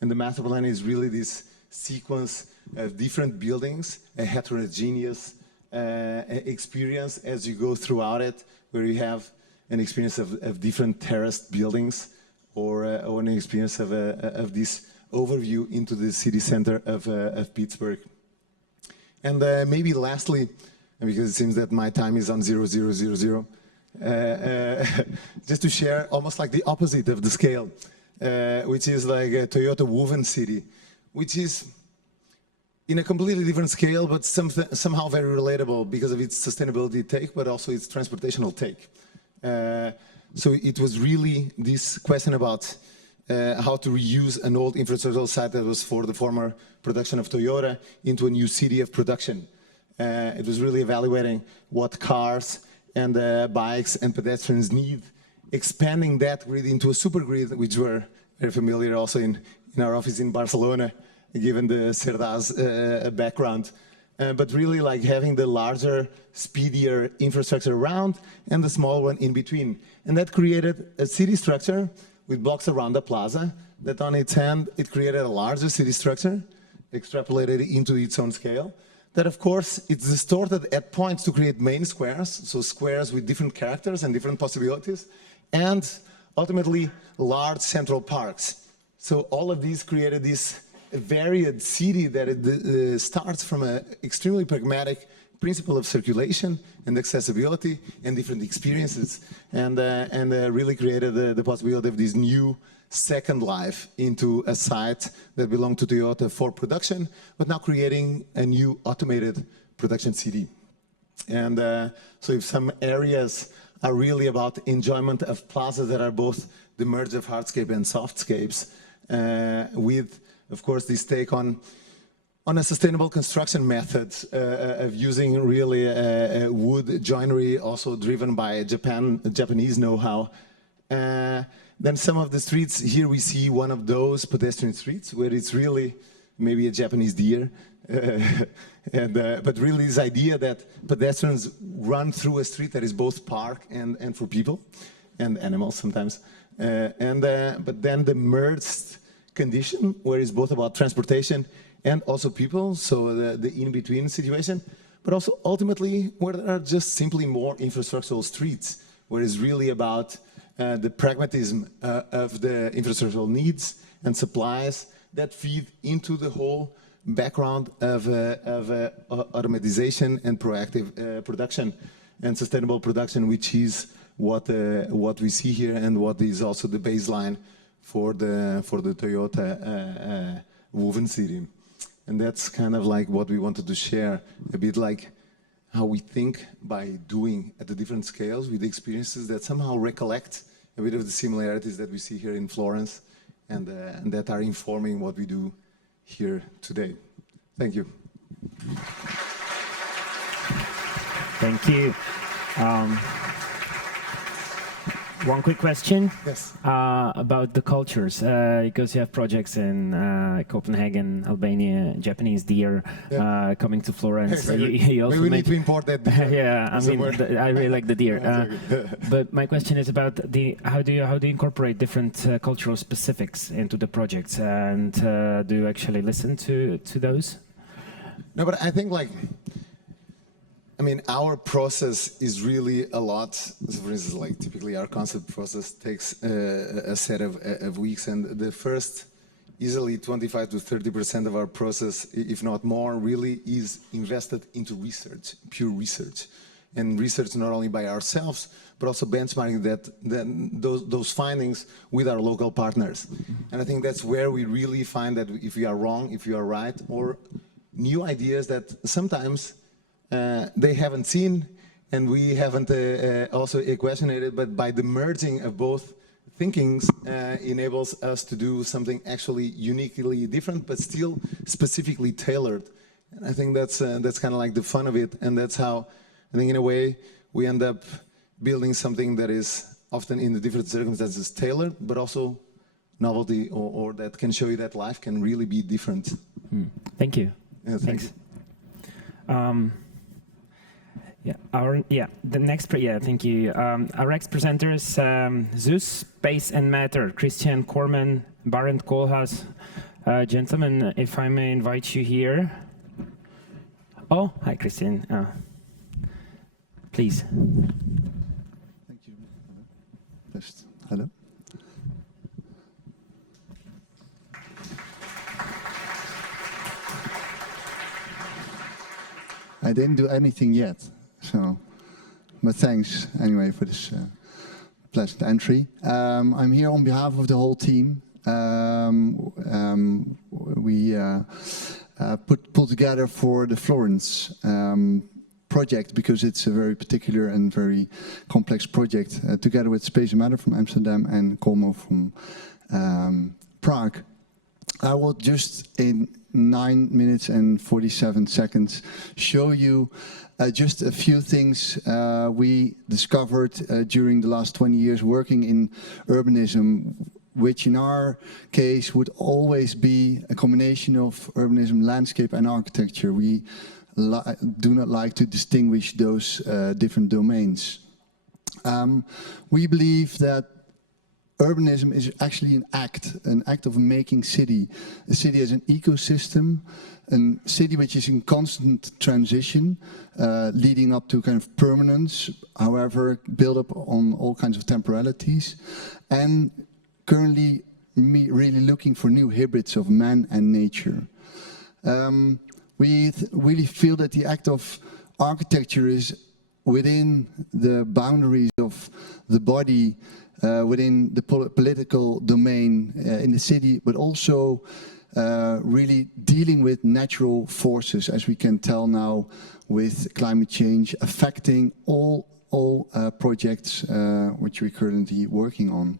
And the master plan is really this sequence of different buildings, a heterogeneous experience as you go throughout it, where you have an experience of different terraced buildings or an experience of this overview into the city center of Pittsburgh. And maybe lastly, because it seems that my time is on 0000, just to share almost like the opposite of the scale, which is like a Toyota woven city, which is in a completely different scale, but somehow very relatable because of its sustainability take, but also its transportational take. So it was really this question about how to reuse an old infrastructural site that was for the former production of Toyota into a new city of production. It was really evaluating what cars and bikes and pedestrians need, expanding that grid into a super grid, which we're very familiar also in our office in Barcelona, given the Cerdà's background. But really like having the larger, speedier infrastructure around and the small one in between. And that created a city structure with blocks around the plaza that on its end, it created a larger city structure, extrapolated into its own scale. That of course, it's distorted at points to create main squares, so squares with different characters and different possibilities, and ultimately large central parks. So all of these created this varied city that starts from an extremely pragmatic principle of circulation and accessibility and different experiences, and really created the possibility of this new second life into a site that belonged to Toyota for production, but now creating a new automated production city. And so if some areas are really about enjoyment of plazas that are both the merge of hardscape and softscapes, with, of course, this take on a sustainable construction method of using really wood joinery, also driven by Japanese know-how. Then some of the streets, here we see one of those pedestrian streets where it's really maybe a Japanese deer. But really this idea that pedestrians run through a street that is both park and for people and animals sometimes. But then the merged condition where it's both about transportation and also people, so the in-between situation, but also ultimately where there are just simply more infrastructural streets, where it's really about the pragmatism of the infrastructural needs and supplies that feed into the whole background of automatization and proactive production and sustainable production, which is what we see here and what is also the baseline for the Toyota woven city. And that's kind of like what we wanted to share, a bit like how we think by doing at the different scales with the experiences that somehow recollect a bit of the similarities that we see here in Florence and that are informing what we do here today. Thank you. Thank you. One quick question. Yes. About the cultures, because you have projects in Copenhagen, Albania, Japanese deer, coming to Florence. Exactly. You also Maybe we need to import that deer. Yeah, I mean, I really like the deer. Exactly. But my question is about how do you incorporate different cultural specifics into the projects, and do you actually listen to those? No, but I think our process is really a lot. So for instance, like typically our concept process takes a set of weeks, and the first easily 25 to 30% of our process, if not more, really is invested into research, pure research, and research not only by ourselves, but also benchmarking those findings with our local partners. And I think that's where we really find that if we are wrong, if we are right, or new ideas that sometimes they haven't seen and we haven't also equationated, but by the merging of both thinkings enables us to do something actually uniquely different, but still specifically tailored. And I think that's kind of like the fun of it, and that's how I think in a way we end up building something that is often in the different circumstances tailored, but also novelty, or that can show you that life can really be different. Thank you. Yeah, thanks. Thank you. Our ex-presenters, Zeus, Space and Matter, Christian Korman, Barend Koolhaas. Gentlemen, if I may invite you here. Oh, hi, Christian. Please. Thank you. Best. Hello. I didn't do anything yet, so, but thanks anyway for this pleasant entry. I'm here on behalf of the whole team. We pulled together for the Florence project because it's a very particular and very complex project, together with Space and Matter from Amsterdam and Colmo from Prague. I will just in 9 minutes and 47 seconds show you just a few things we discovered during the last 20 years working in urbanism, which in our case would always be a combination of urbanism, landscape and architecture. We do not like to distinguish those different domains. We believe that urbanism is actually an act of making a city as an ecosystem, a city which is in constant transition, leading up to kind of permanence, however, build up on all kinds of temporalities, and currently really looking for new hybrids of man and nature. We really feel that the act of architecture is within the boundaries of the body, within the political domain in the city, but also really dealing with natural forces, as we can tell now with climate change affecting all projects which we're currently working on.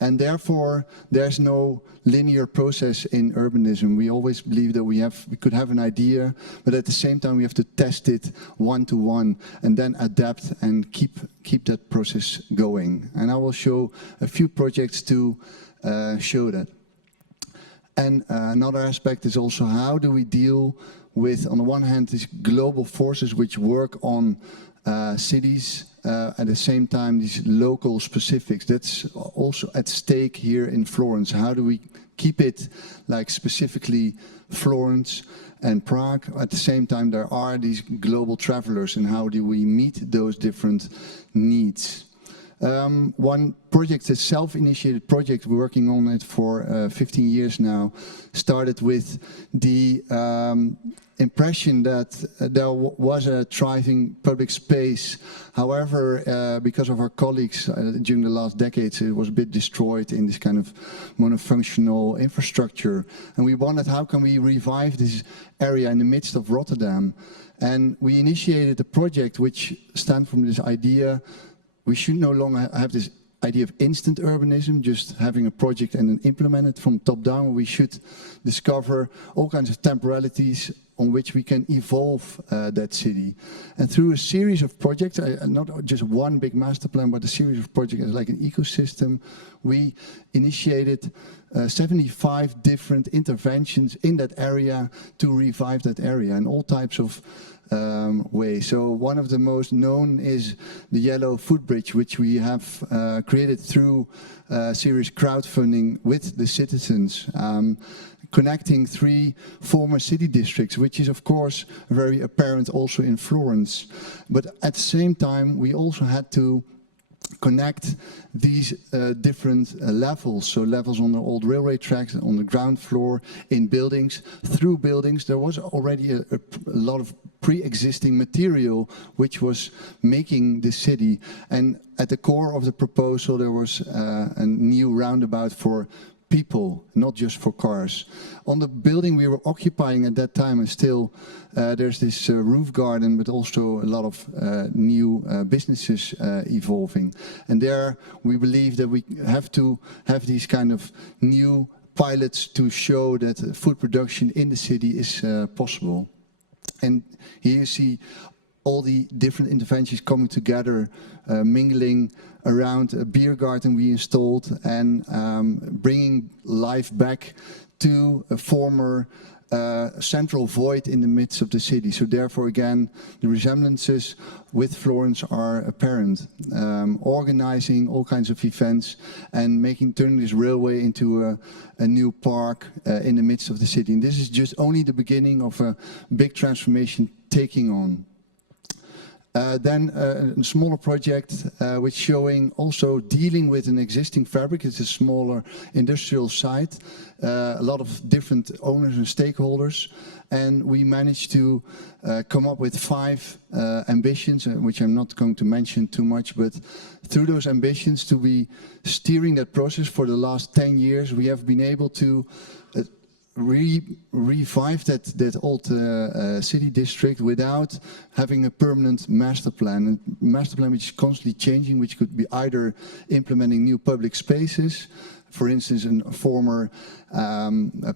And therefore, there's no linear process in urbanism. We always believe that we could have an idea, but at the same time we have to test it one-to-one and then adapt and keep that process going. And I will show a few projects to show that. And another aspect is also how do we deal with, on the one hand, these global forces which work on cities, at the same time these local specifics. That's also at stake here in Florence. How do we keep it like specifically Florence and Prague? At the same time there are these global travelers, and how do we meet those different needs? One project, a self-initiated project, we're working on it for 15 years now, started with the impression that there was a thriving public space. However, because of our colleagues during the last decades, it was a bit destroyed in this kind of monofunctional infrastructure. And we wondered, how can we revive this area in the midst of Rotterdam? And we initiated a project which stemmed from this idea. We should no longer have this idea of instant urbanism, just having a project and then implement it from top down. We should discover all kinds of temporalities on which we can evolve that city. And through a series of projects, not just one big master plan, but a series of projects like an ecosystem, we initiated 75 different interventions in that area to revive that area in all types of ways. So one of the most known is the yellow footbridge, which we have created through serious crowdfunding with the citizens, connecting 3 former city districts, which is of course very apparent also in Florence. But at the same time, we also had to connect these different levels. So levels on the old railway tracks, on the ground floor, in buildings, through buildings. There was already a lot of pre-existing material which was making the city. And at the core of the proposal there was a new roundabout for people, not just for cars. On the building we were occupying at that time, and still there's this roof garden, but also a lot of new businesses evolving. And there we believe that we have to have these kind of new pilots to show that food production in the city is possible. And here you see all the different interventions coming together, mingling around a beer garden we installed, and bringing life back to a former central void in the midst of the city. So therefore, again, the resemblances with Florence are apparent. Organizing all kinds of events and turning this railway into a new park in the midst of the city. And this is just only the beginning of a big transformation taking on. Then a smaller project which showing also dealing with an existing fabric. It's a smaller industrial site, a lot of different owners and stakeholders, and we managed to come up with 5 ambitions, which I'm not going to mention too much, but through those ambitions to be steering that process for the last 10 years, we have been able to revive that old city district without having a permanent master plan. A master plan which is constantly changing, which could be either implementing new public spaces, for instance, a former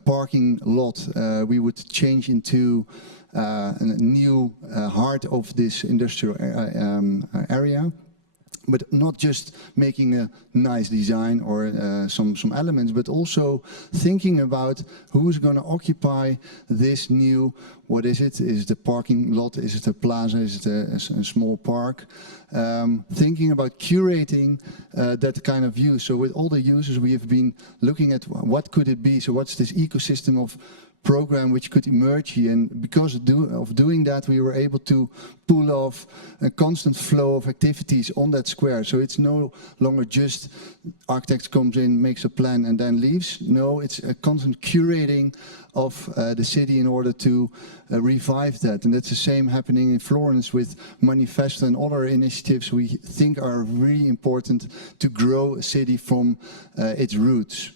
parking lot we would change into a new heart of this industrial area. But not just making a nice design or some elements, but also thinking about who's going to occupy this new, what is it? Is it a parking lot? Is it a plaza? Is it a small park? Thinking about curating that kind of use. So with all the users, we have been looking at what could it be? So what's this ecosystem of program which could emerge here, and because of doing that we were able to pull off a constant flow of activities on that square. So it's no longer just architect comes in, makes a plan and then leaves. No, it's a constant curating of the city in order to revive that. And that's the same happening in Florence with Manifesto and other initiatives we think are really important to grow a city from its roots.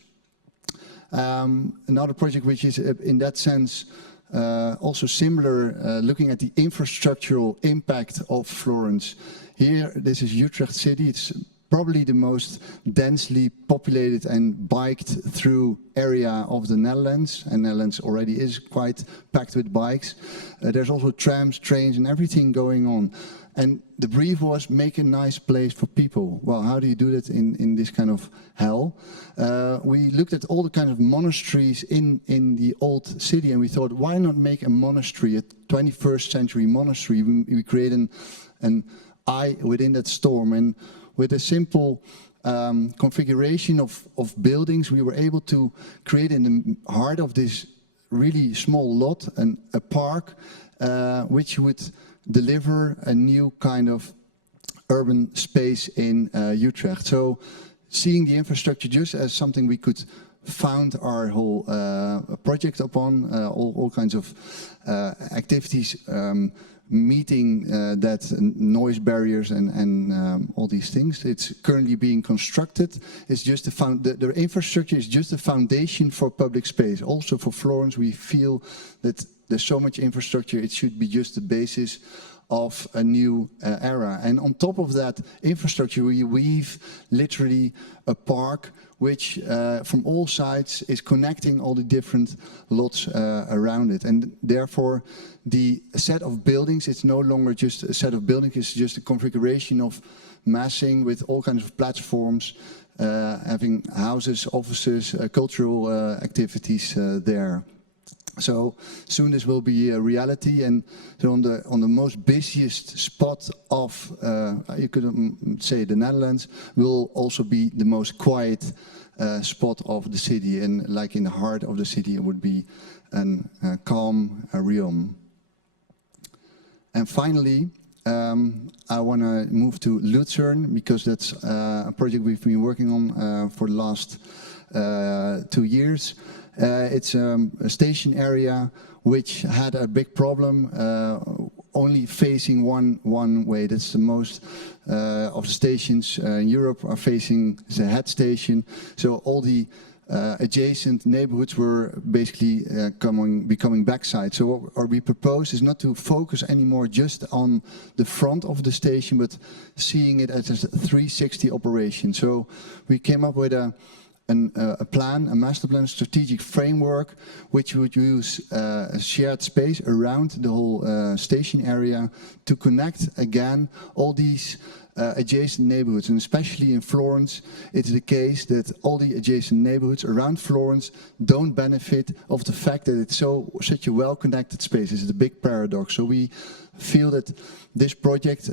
Another project which is in that sense also similar, looking at the infrastructural impact of Florence. Here, this is Utrecht City. It's probably the most densely populated and biked through area of the Netherlands. And Netherlands already is quite packed with bikes. There's also trams, trains and everything going on. And the brief was, make a nice place for people. Well, how do you do that in this kind of hell? We looked at all the kind of monasteries in the old city, and we thought, why not make a monastery, a 21st century monastery? We created an eye within that storm, and with a simple configuration of buildings, we were able to create in the heart of this really small lot a park which would deliver a new kind of urban space in Utrecht. So seeing the infrastructure just as something we could found our whole project upon, all kinds of activities meeting that noise barriers and all these things. It's currently being constructed. It's just the infrastructure is just a foundation for public space. Also for Florence, we feel that there's so much infrastructure, it should be just the basis of a new era. And on top of that infrastructure, we weave literally a park which from all sides is connecting all the different lots around it. And therefore, the set of buildings, it's no longer just a set of buildings, it's just a configuration of massing with all kinds of platforms, having houses, offices, cultural activities there. So soon this will be a reality, and so on the most busiest spot of, you could say, the Netherlands, will also be the most quiet spot of the city, and like in the heart of the city, it would be a calm realm. And finally, I want to move to Lucerne, because that's a project we've been working on for the last 2 years. It's a station area which had a big problem, only facing one way. That's the most of the stations in Europe are facing the head station. So all the adjacent neighborhoods were basically becoming backside. So what we propose is not to focus anymore just on the front of the station, but seeing it as a 360 operation. So we came up with a plan, a master plan, strategic framework, which would use a shared space around the whole station area to connect again all these adjacent neighborhoods. And especially in Florence, it's the case that all the adjacent neighborhoods around Florence don't benefit of the fact that it's such a well-connected space. It's a big paradox. So we feel that this project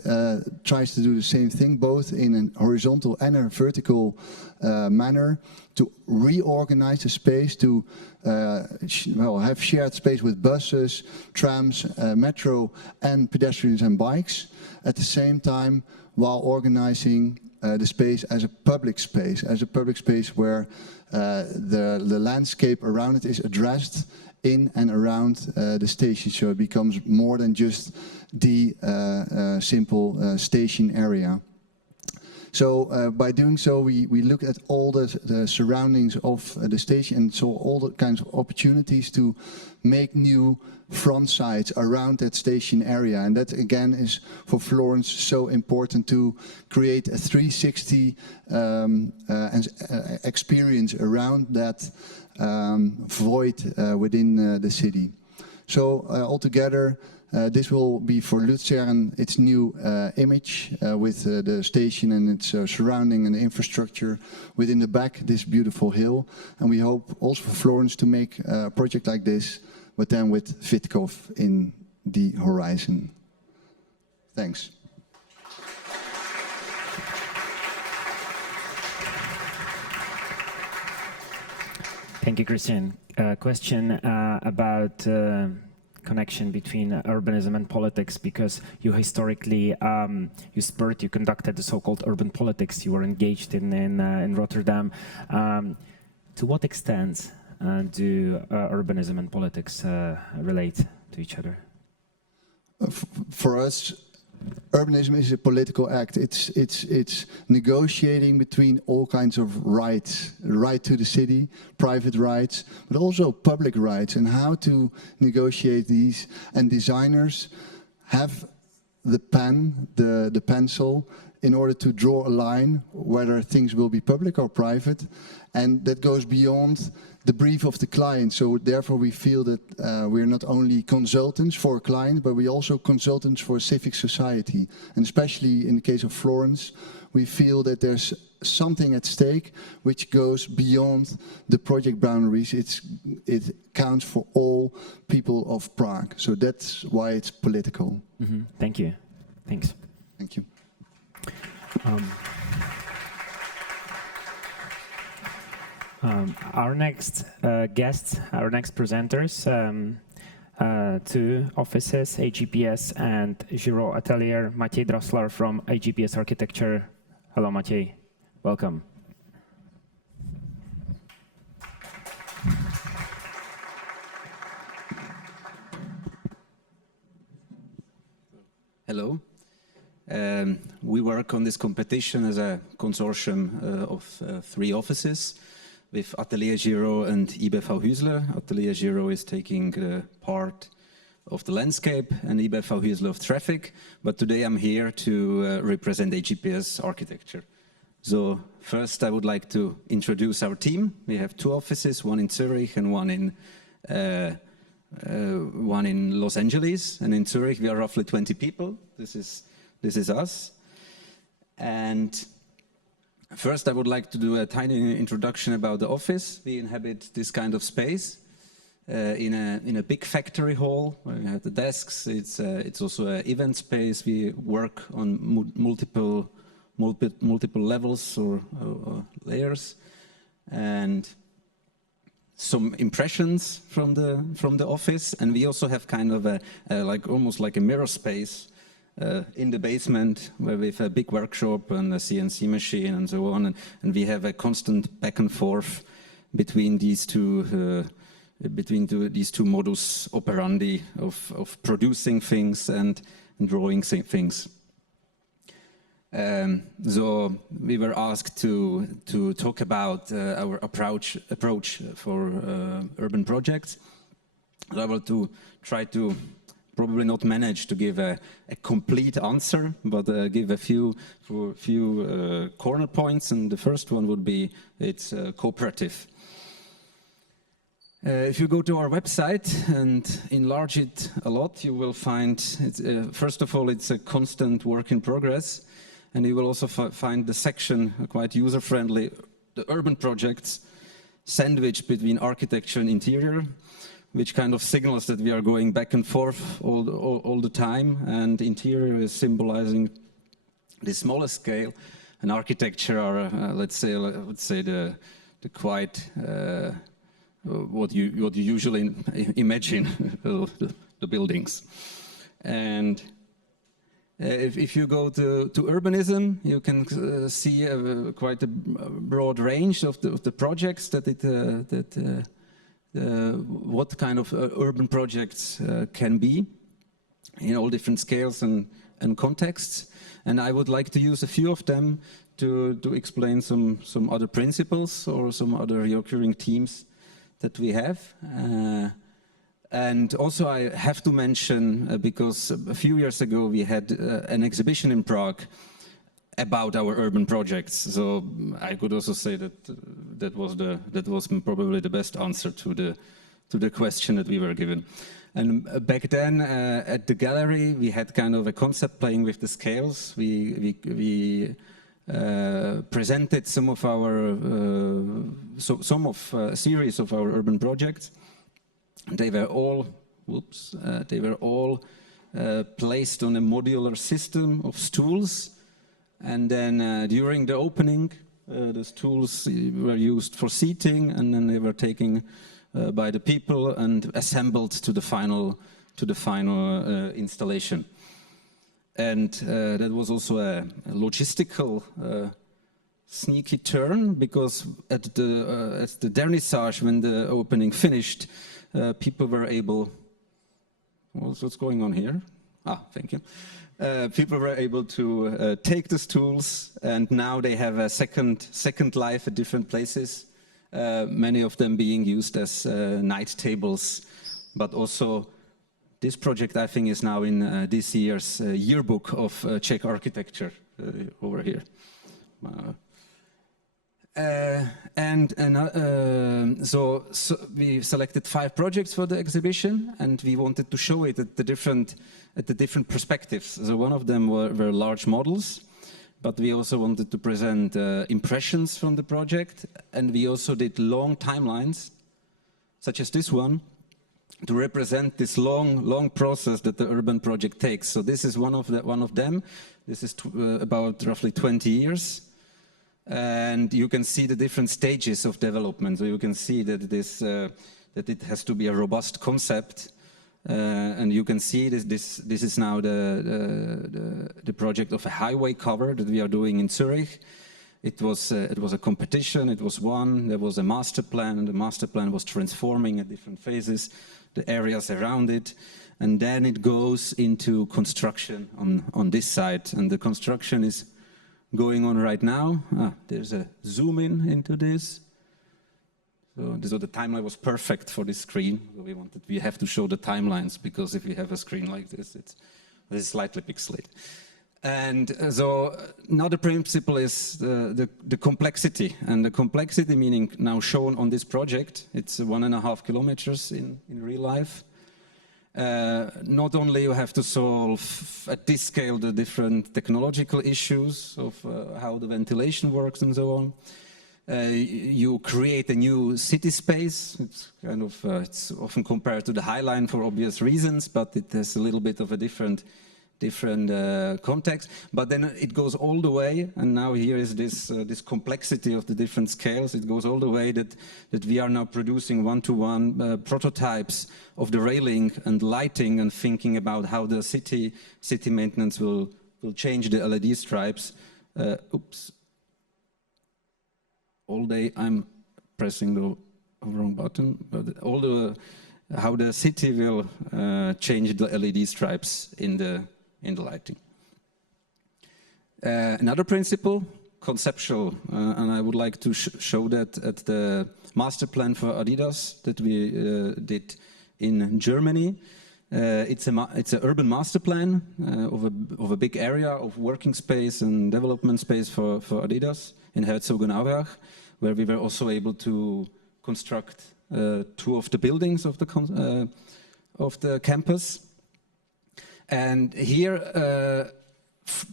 tries to do the same thing, both in a horizontal and a vertical manner, to reorganize the space, to have shared space with buses, trams, metro, and pedestrians and bikes, at the same time while organizing the space as a public space where the landscape around it is addressed in and around the station, so it becomes more than just the simple station area. So by doing so, we look at all the surroundings of the station and saw all the kinds of opportunities to make new front sides around that station area. And that again is for Florence so important, to create a 360 experience around that void within the city. So altogether, this will be for Lucerne its new image with the station and its surrounding and the infrastructure within the back, this beautiful hill. And we hope also for Florence to make a project like this, but then with Vitkov in the horizon. Thanks. Thank you, Christian. Question about connection between urbanism and politics, because you historically, you conducted the so-called urban politics. You were engaged in Rotterdam. To what extent do urbanism and politics relate to each other? For us, urbanism is a political act. It's negotiating between all kinds of rights, right to the city, private rights, but also public rights, and how to negotiate these. And designers have the pen, the pencil, in order to draw a line whether things will be public or private, and that goes beyond the brief of the client. So therefore we feel that we're not only consultants for a client, but we're also consultants for civic society. And especially in the case of Florence, we feel that there's something at stake which goes beyond the project boundaries. It counts for all people of Prague. So that's why it's political. Mm-hmm. Thank you. Thanks. Thank you. Our next guests, our next presenters, two offices, AGPS and Girot Atelier, Matěj Draslar from AGPS Architecture. Hello, Matěj. Welcome. Hello. We work on this competition as a consortium of 3 offices with Atelier Girot and IBV Hüsler. Atelier Girot is taking part of the landscape and IBV Hüsler of traffic, but today I'm here to represent AGPS architecture. So first I would like to introduce our team. We have 2 offices, one in Zurich and one in Los Angeles. And in Zurich we are roughly 20 people. This is us. And first I would like to do a tiny introduction about the office. We inhabit this kind of space in a big factory hall where we have the desks. It's also an event space. We work on multiple levels or layers. And some impressions from the office, and we also have kind of a almost like a mirror space in the basement where we have a big workshop and a CNC machine and so on, and we have a constant back and forth between these two modus operandi of producing things and drawing things. So we were asked to talk about our approach for urban projects. So I will try to probably not manage to give a complete answer, but give a few corner points. And the first one would be it's cooperative. If you go to our website and enlarge it a lot, you will find, first of all, it's a constant work in progress. And you will also find the section quite user-friendly, the urban projects, sandwiched between architecture and interior, which kind of signals that we are going back and forth all the time. And interior is symbolizing the smaller scale, and architecture are, let's say the quite what you usually imagine the buildings. And if you go to urbanism, you can see quite a broad range of the projects what kind of urban projects can be in all different scales and contexts. And I would like to use a few of them to explain some other principles or some other recurring themes that we have. And also I have to mention, because a few years ago we had an exhibition in Prague about our urban projects. So I could also say that was probably the best answer to the question that we were given. And back then at the gallery we had kind of a concept playing with the scales. We presented some of a series of our urban projects. They were all placed on a modular system of stools, and then during the opening, the stools were used for seating, and then they were taken by the people and assembled to the final installation. And that was also a logistical sneaky turn, because at the vernissage, when the opening finished, people were able. What's going on here? Thank you. People were able to take the stools, and now they have a second life at different places. Many of them being used as night tables, but also this project, I think, is now in this year's yearbook of Czech architecture over here. So we selected 5 projects for the exhibition, and we wanted to show it at the different perspectives. So one of them were large models, but we also wanted to present impressions from the project, and we also did long timelines, such as this one, to represent this long process that the urban project takes. So this is one of them. This is about roughly 20 years. And you can see the different stages of development. So you can see that that it has to be a robust concept And you can see this is now the project of a highway cover that we are doing in Zurich. It was a competition, it was won, there was a master plan, and the master plan was transforming at different phases the areas around it. And then it goes into construction on this side. And the construction is going on right now. There's a zoom in into this. So the timeline was perfect for this screen. So we have to show the timelines, because if we have a screen like this, it's slightly pixelated. And so another principle is the complexity. And the complexity meaning now shown on this project, it's 1.5 kilometers in real life. Not only you have to solve at this scale the different technological issues of how the ventilation works and so on. You create a new city space. It's kind of it's often compared to the High Line for obvious reasons, but it has a little bit of a different context. But then it goes all the way, and now here is this complexity of the different scales. It goes all the way that we are now producing one-to-one prototypes of the railing and lighting, and thinking about how the city maintenance will change the LED stripes. Oops. All day I'm pressing the wrong button, but how the city will change the LED stripes in the lighting. Another principle, conceptual, and I would like to show that at the master plan for Adidas that we did in Germany. It's an urban master plan of a big area of working space and development space for Adidas in Herzogenaurach, where we were also able to construct 2 of the buildings of the campus. And here,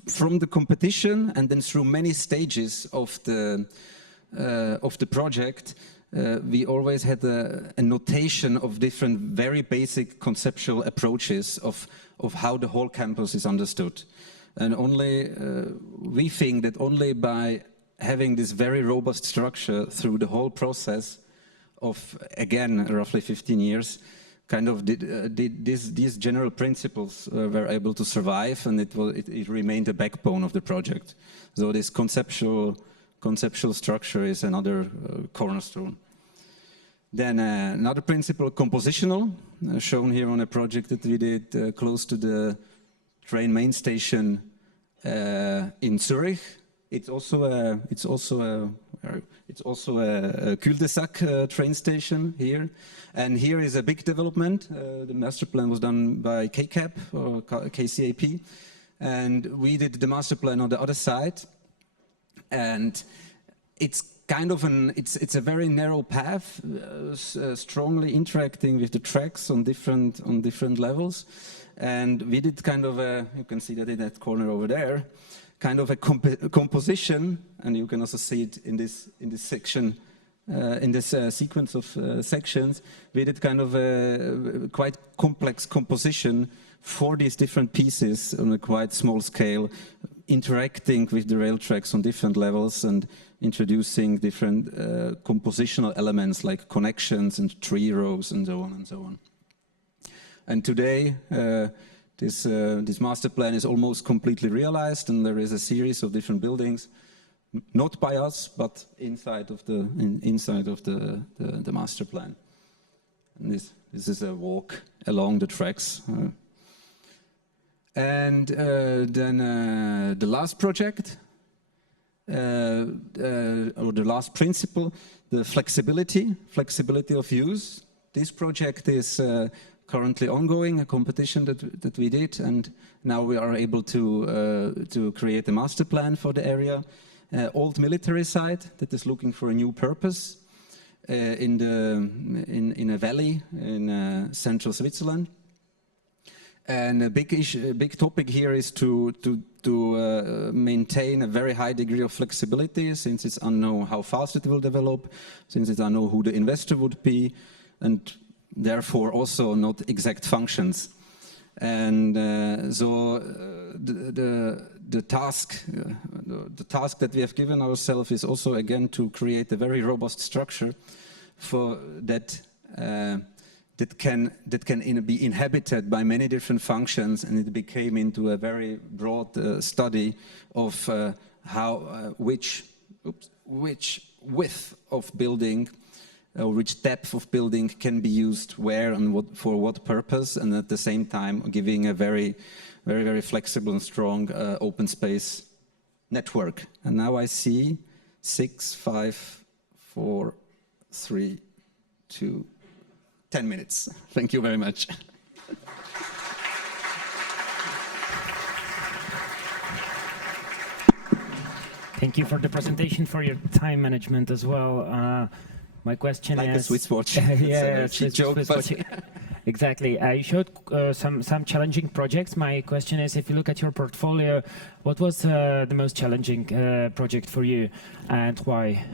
from the competition and then through many stages of the project, we always had a notation of different very basic conceptual approaches of how the whole campus is understood. And we think that only by having this very robust structure through the whole process of, again, roughly 15 years, kind of these general principles were able to survive, and it remained the backbone of the project. So this conceptual structure is another cornerstone. Then another principle, compositional, shown here on a project that we did close to the train main station in Zurich. It's also a cul-de-sac train station here, and here is a big development. The master plan was done by KCAP or KCAP, and we did the master plan on the other side. And it's kind of it's a very narrow path, strongly interacting with the tracks on different levels. And we did kind of you can see that in that corner over there, kind of a composition, and you can also see it in this section, in this sequence of sections. We did kind of a quite complex composition for these different pieces on a quite small scale, interacting with the rail tracks on different levels and introducing different compositional elements like connections and tree rows and so on and so on. And today, this master plan is almost completely realized, and there is a series of different buildings, not by us, but inside of the master plan. And this is a walk along the tracks. And then the last project, or the last principle, the flexibility of use. This project is currently ongoing, a competition that we did, and now we are able to create a master plan for the area. Old military site that is looking for a new purpose in a valley in central Switzerland. And a big topic here is to maintain a very high degree of flexibility, since it's unknown how fast it will develop, since it's unknown who the investor would be, and therefore also not exact functions. And so the task that we have given ourselves is also again to create a very robust structure for that that can be inhabited by many different functions, and it became into a very broad study of which width of building or which depth of building can be used where and for what purpose, and at the same time giving a very flexible and strong open space network. And now I see 6, 5, 4, 3, 2, 10 minutes. Thank you very much. Thank you for the presentation, for your time management as well. My question like is... a Swiss watch. Yeah, cheap joke, Swiss but watch. Exactly. You showed some challenging projects. My question is, if you look at your portfolio, what was the most challenging project for you, and why?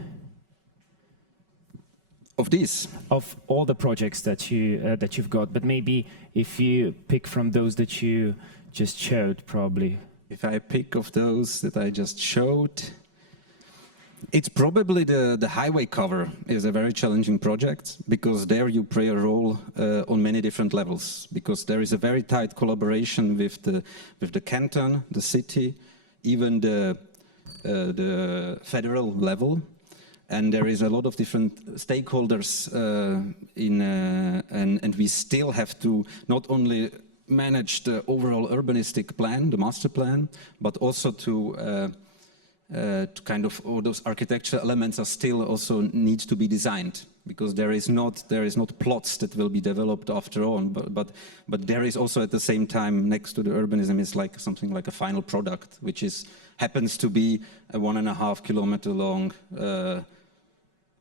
Of these? Of all the projects that you've got, but maybe if you pick from those that you just showed, probably. If I pick of those that I just showed, it's probably the highway cover is a very challenging project, because there you play a role on many different levels, because there is a very tight collaboration with the canton, the city, even the federal level, and there is a lot of different stakeholders and we still have to not only manage the overall urbanistic plan, the master plan, but also to kind of all those architectural elements are still also need to be designed, because there is not plots that will be developed after all, but there is also at the same time next to the urbanism is like something like a final product, which happens to be a 1.5 kilometer long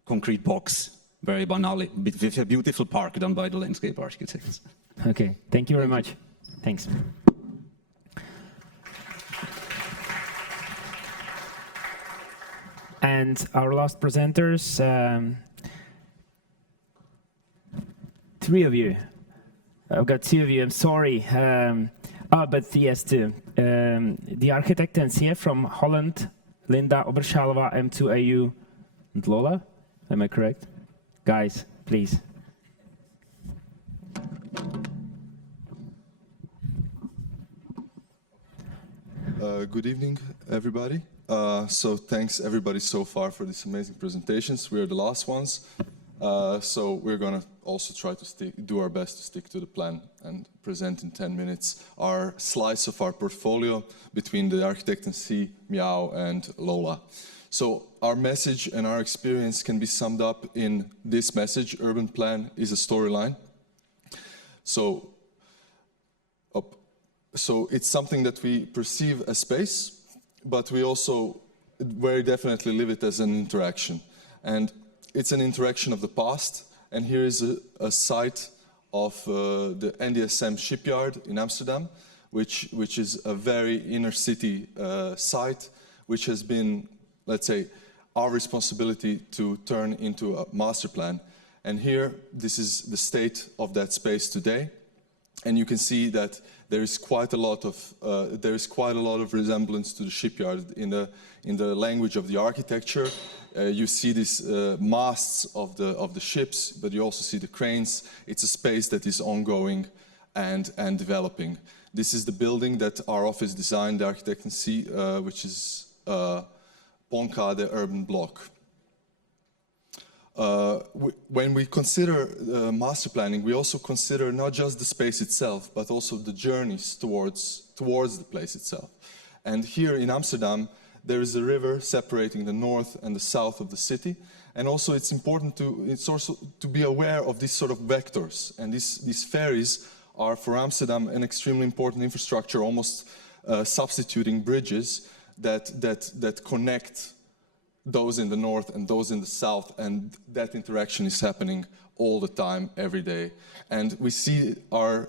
concrete box, very banally, with a beautiful park done by the landscape architects. Okay, thank you very much. Thanks. And our last presenters, 3 of you. I've got 2 of you, I'm sorry. But yes, 2. The architects here from Holland, Linda Oberschalova, M2AU, and Lola, am I correct? Guys, please. Good evening, everybody. So thanks everybody so far for these amazing presentations. We are the last ones, so we're gonna also try to do our best to stick to the plan and present in 10 minutes our slice of our portfolio between the architect and C, Miao and Lola. So our message and our experience can be summed up in this message: urban plan is a storyline. So it's something that we perceive as space, but we also very definitely live it as an interaction. And it's an interaction of the past. And here is a site of the NDSM shipyard in Amsterdam, which is a very inner city site, which has been, let's say, our responsibility to turn into a master plan. And here, this is the state of that space today. And you can see that there is quite a lot of resemblance to the shipyard in the language of the architecture. You see these masts of the ships, but you also see the cranes. It's a space that is ongoing and developing. This is the building that our office designed, the architectancy, which is Ponkade Urban Block. When we consider master planning, we also consider not just the space itself, but also the journeys towards the place itself. And here in Amsterdam, there is a river separating the north and the south of the city. And also it's important to be aware of these sort of vectors. And these ferries are for Amsterdam an extremely important infrastructure, almost substituting bridges that connect those in the north and those in the south, and that interaction is happening all the time, every day. And we see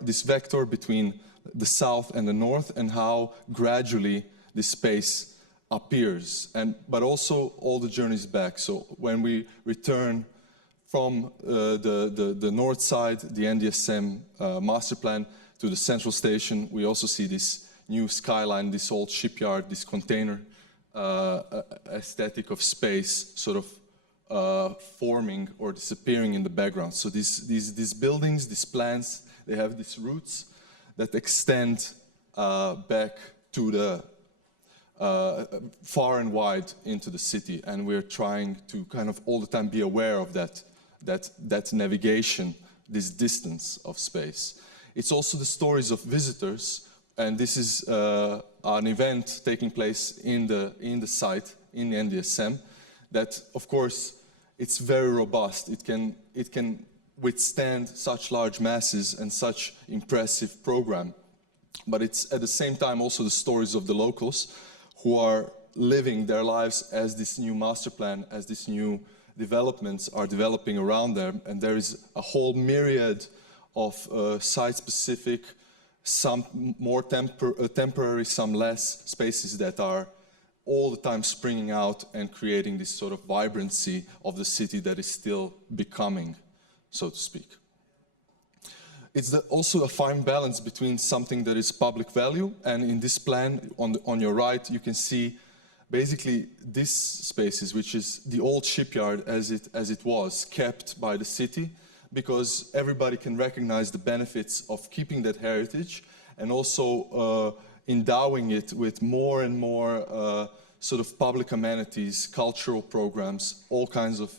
this vector between the south and the north, and how gradually this space appears, but also all the journeys back. So when we return from the north side, the NDSM master plan, to the central station, we also see this new skyline, this old shipyard, this container aesthetic of space sort of forming or disappearing in the background. So these buildings, these plans, they have these roots that extend back to the far and wide into the city, and we're trying to kind of all the time be aware of that navigation, this distance of space. It's also the stories of visitors, and this is an event taking place in the site, in the NDSM, that of course it's very robust. It can withstand such large masses and such impressive program. But it's at the same time also the stories of the locals who are living their lives as this new master plan, as these new developments are developing around them. And there is a whole myriad of site-specific, some more temporary, some less, spaces that are all the time springing out and creating this sort of vibrancy of the city that is still becoming, so to speak. It's also a fine balance between something that is public value, and in this plan on your right you can see basically these spaces, which is the old shipyard as it was, kept by the city, because everybody can recognize the benefits of keeping that heritage and also endowing it with more and more sort of public amenities, cultural programs, all kinds of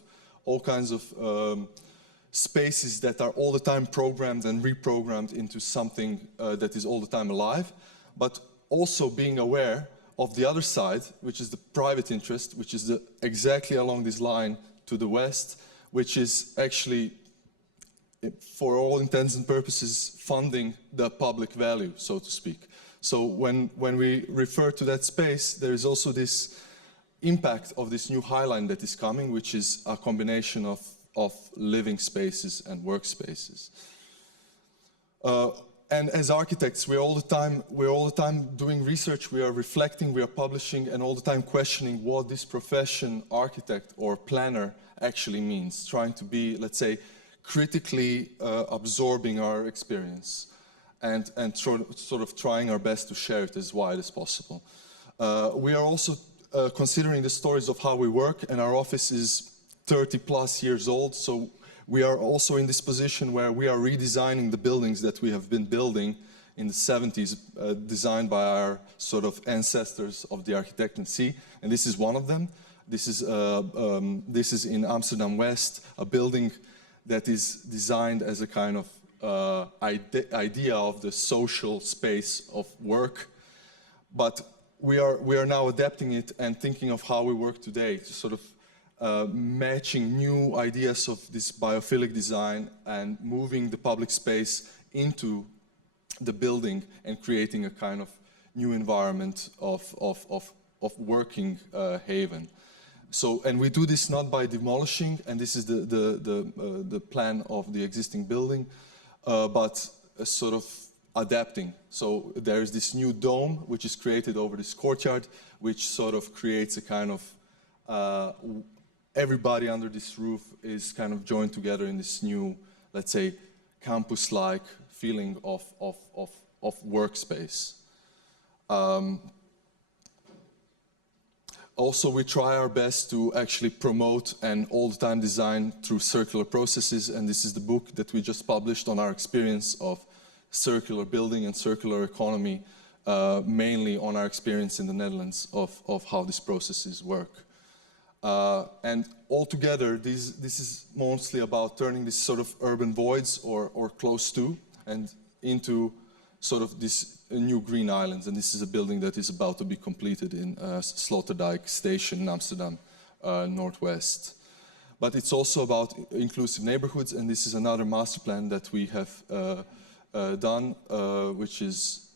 spaces that are all the time programmed and reprogrammed into something that is all the time alive, but also being aware of the other side, which is the private interest, which is exactly along this line to the west, which is actually, for all intents and purposes, funding the public value, so to speak. So when we refer to that space, there is also this impact of this new High Line that is coming, which is a combination of living spaces and workspaces. And as architects, we're all the time doing research, we are reflecting, we are publishing, and all the time questioning what this profession, architect or planner, actually means, trying to be, let's say, critically absorbing our experience and sort of trying our best to share it as wide as possible. We are also considering the stories of how we work, and our office is 30 plus years old, so we are also in this position where we are redesigning the buildings that we have been building in the 70s, designed by our sort of ancestors of the architecture, and this is one of them. This is in Amsterdam West, a building that is designed as a kind of idea of the social space of work, but we are now adapting it and thinking of how we work today to sort of matching new ideas of this biophilic design and moving the public space into the building and creating a kind of new environment of working haven. So, and we do this not by demolishing, and this is the plan of the existing building, but sort of adapting. So there is this new dome which is created over this courtyard, which sort of creates a kind of everybody under this roof is kind of joined together in this new, let's say, campus-like feeling of workspace. Also, we try our best to actually promote and all the time design through circular processes, and this is the book that we just published on our experience of circular building and circular economy, mainly on our experience in the Netherlands of how these processes work. And altogether, this is mostly about turning these sort of urban voids or close to and into sort of these new green islands. And this is a building that is about to be completed in Sloterdijk Station in Amsterdam, Northwest. But it's also about inclusive neighborhoods, and this is another master plan that we have done, which is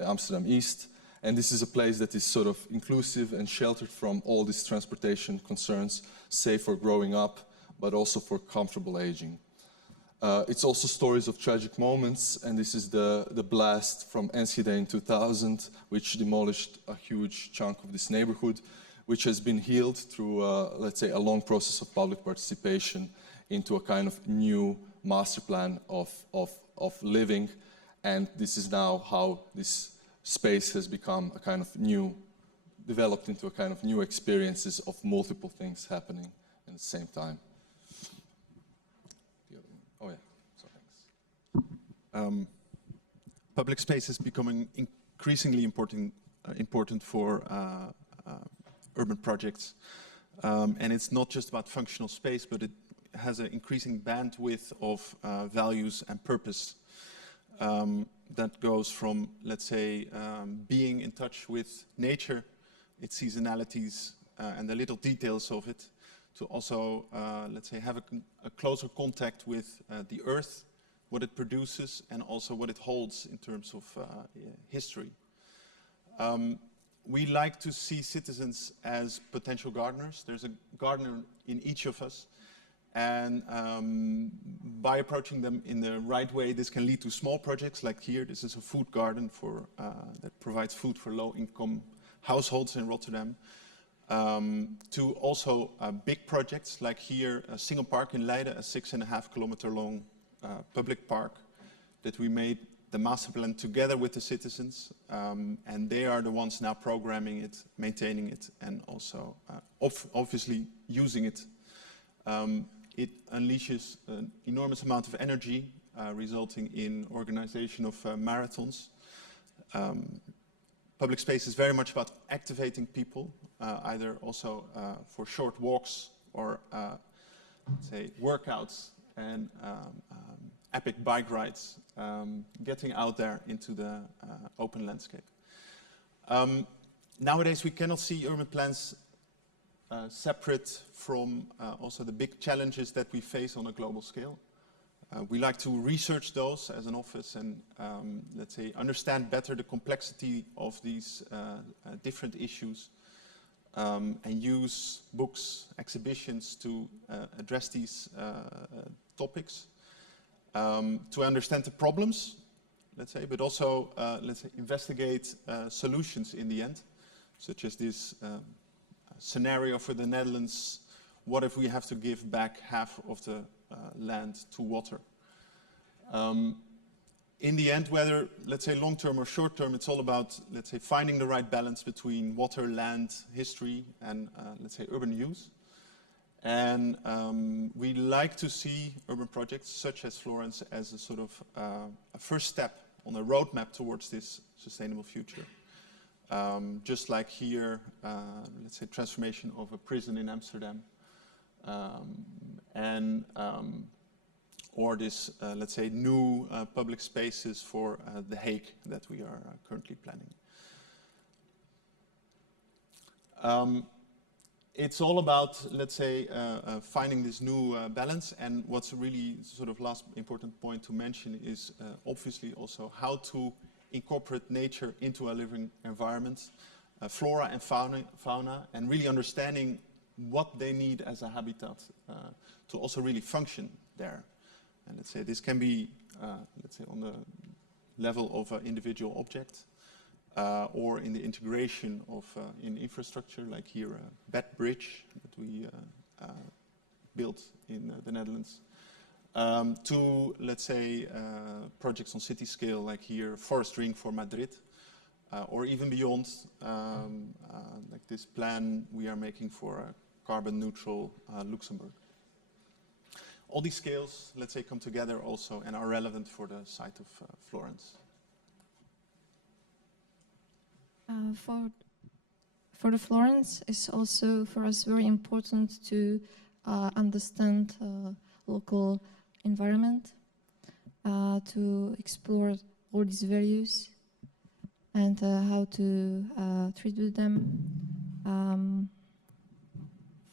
Amsterdam East. And this is a place that is sort of inclusive and sheltered from all these transportation concerns, safe for growing up, but also for comfortable aging. It's also stories of tragic moments, and this is the blast from Enschede in 2000, which demolished a huge chunk of this neighborhood, which has been healed through, let's say, a long process of public participation into a kind of new master plan of living. And this is now how this space has become a kind of new, developed into a kind of new experiences of multiple things happening at the same time. The other one. Oh yeah, so thanks. Public space is becoming increasingly important for urban projects. And it's not just about functional space, but it has an increasing bandwidth of values and purpose that goes from, let's say, being in touch with nature, its seasonalities, and the little details of it, to also, let's say, have a closer contact with the earth, what it produces, and also what it holds in terms of history. We like to see citizens as potential gardeners. There's a gardener in each of us. And by approaching them in the right way, this can lead to small projects like here. This is a food garden that provides food for low-income households in Rotterdam. To also big projects like here, a single park in Leiden, a 6.5 kilometer long public park that we made the master plan together with the citizens, and they are the ones now programming it, maintaining it, and also obviously using it. It unleashes an enormous amount of energy, resulting in organization of marathons. Public space is very much about activating people, either also for short walks or, say, workouts and epic bike rides, getting out there into the open landscape. Nowadays, we cannot see urban plans separate from also the big challenges that we face on a global scale. We like to research those as an office and, let's say, understand better the complexity of these different issues and use books, exhibitions to address these topics. To understand the problems, let's say, but also, let's say, investigate solutions in the end, such as this scenario for the Netherlands: what if we have to give back half of the land to water? In the end, whether, let's say, long-term or short-term, it's all about, let's say, finding the right balance between water, land, history, and, let's say, urban use. And we like to see urban projects such as Florence as a sort of a first step on a roadmap towards this sustainable future. Just like here, let's say, transformation of a prison in Amsterdam, or this, let's say, new public spaces for The Hague that we are currently planning. It's all about, let's say, finding this new balance, and what's really sort of last important point to mention is obviously also how to incorporate nature into a living environment, flora and fauna, and really understanding what they need as a habitat to also really function there. And let's say this can be, let's say, on the level of an individual object, or in the integration of in infrastructure, like here a bed bridge that we built in the Netherlands, to, let's say, projects on city scale, like here forest ring for Madrid, or even beyond, like this plan we are making for a carbon neutral Luxembourg. All these scales, let's say, come together also and are relevant for the site of Florence. For the Florence, it's also for us very important to understand local environment, to explore all these values and how to treat with them.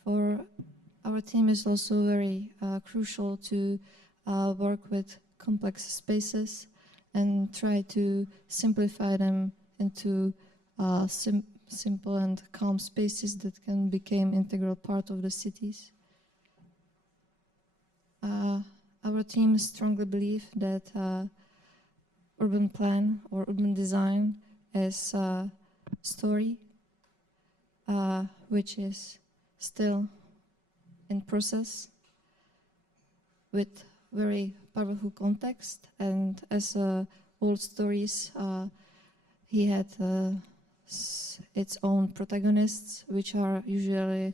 For our team, is also very crucial to work with complex spaces and try to simplify them into simple and calm spaces that can become integral part of the cities. Our team strongly believes that urban plan or urban design is a story which is still in process with very powerful context, and as old stories, he had its own protagonists, which are usually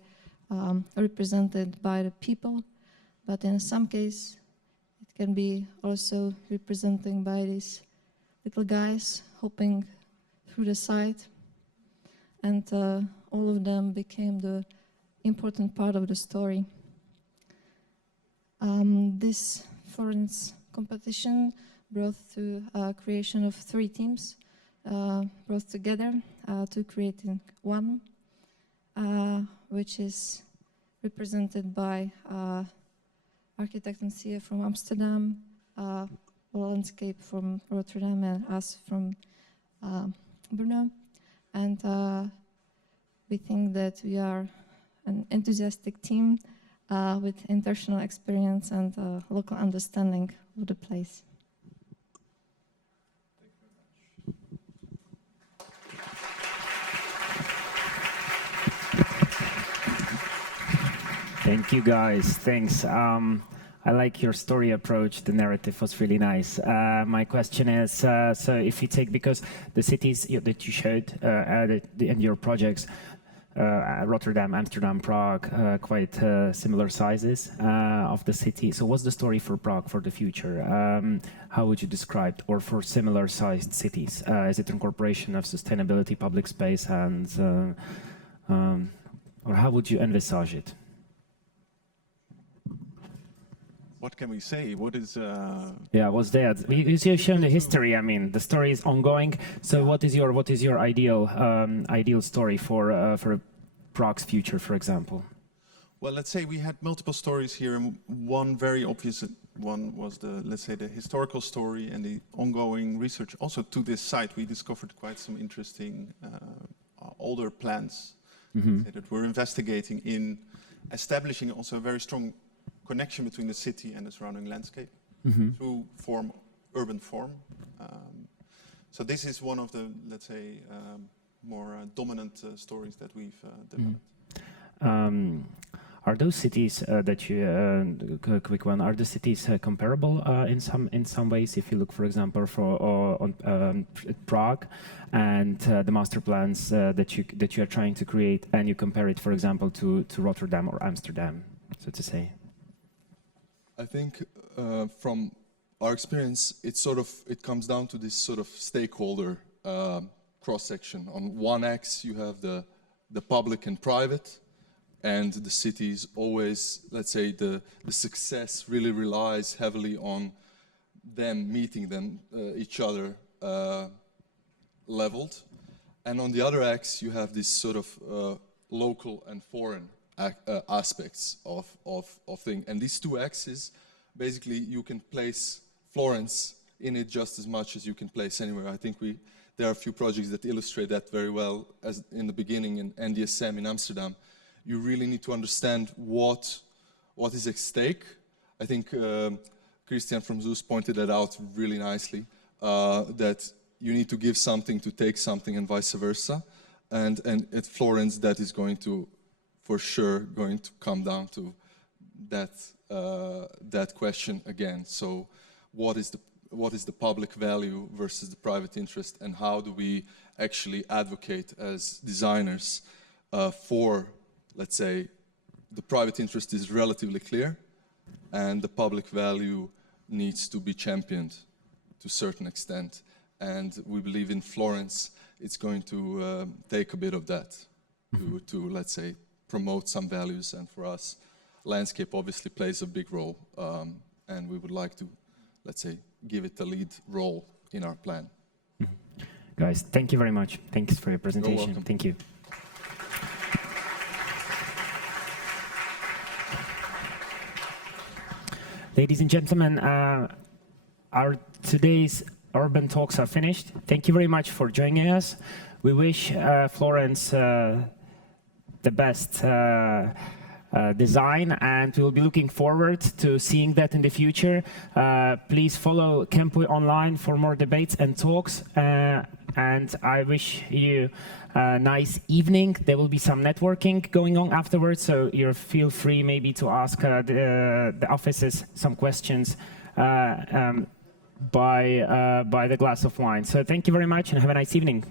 represented by the people, but in some case it can be also representing by these little guys hopping through the site, and all of them became the important part of the story. This Florence competition brought to creation of 3 teams, brought together to creating one, which is represented by architect and CEO from Amsterdam, landscape from Rotterdam, and us from Brno. And we think that we are an enthusiastic team with international experience and local understanding of the place. Thank you, guys. Thanks. I like your story approach. The narrative was really nice. My question is, so if you take, because the cities that you showed and your projects, Rotterdam, Amsterdam, Prague, quite similar sizes of the city. So what's the story for Prague for the future? How would you describe it? Or for similar sized cities? Is it incorporation of sustainability, public space, and or how would you envisage it? What can we say? What is? Yeah, what's there? You've shown the history. I mean, the story is ongoing. So, what is your ideal story for Prague's future, for example? Well, let's say we had multiple stories here, and one very obvious one was the historical story and the ongoing research. Also, to this site, we discovered quite some interesting older plans that we're investigating in establishing also a very strong connection between the city and the surrounding landscape through urban form. So this is one of the, let's say, more dominant stories that we've developed. Are those cities that you, quick one, are the cities comparable in some ways? If you look, for example, on Prague and the master plans that you are trying to create, and you compare it, for example, to Rotterdam or Amsterdam, so to say. I think from our experience, it comes down to this sort of stakeholder cross-section. On one axis, you have the public and private, and the cities always, let's say, the success really relies heavily on them meeting each other leveled. And on the other axis, you have this sort of local and foreign aspects of thing. And these two axes, basically, you can place Florence in it just as much as you can place anywhere. I think there are a few projects that illustrate that very well. As in the beginning in NDSM in Amsterdam, you really need to understand what is at stake. I think Christian from Zeus pointed that out really nicely, that you need to give something to take something and vice versa. And at Florence, that is going to, for sure, going to come down to that question again. So what is the public value versus the private interest, and how do we actually advocate as designers for, let's say, the private interest is relatively clear and the public value needs to be championed to a certain extent. And we believe in Florence it's going to take a bit of that to, let's say, promote some values. And for us, landscape obviously plays a big role, and we would like to, let's say, give it a lead role in our plan. Guys, thank you very much. Thanks for your presentation. You're welcome. Thank you. Ladies and gentlemen, our today's urban talks are finished. Thank you very much for joining us. We wish Florence the best design, and we will be looking forward to seeing that in the future. Please follow Campui online for more debates and talks, and I wish you a nice evening. There will be some networking going on afterwards, so you feel free maybe to ask the offices some questions by the glass of wine. So thank you very much and have a nice evening.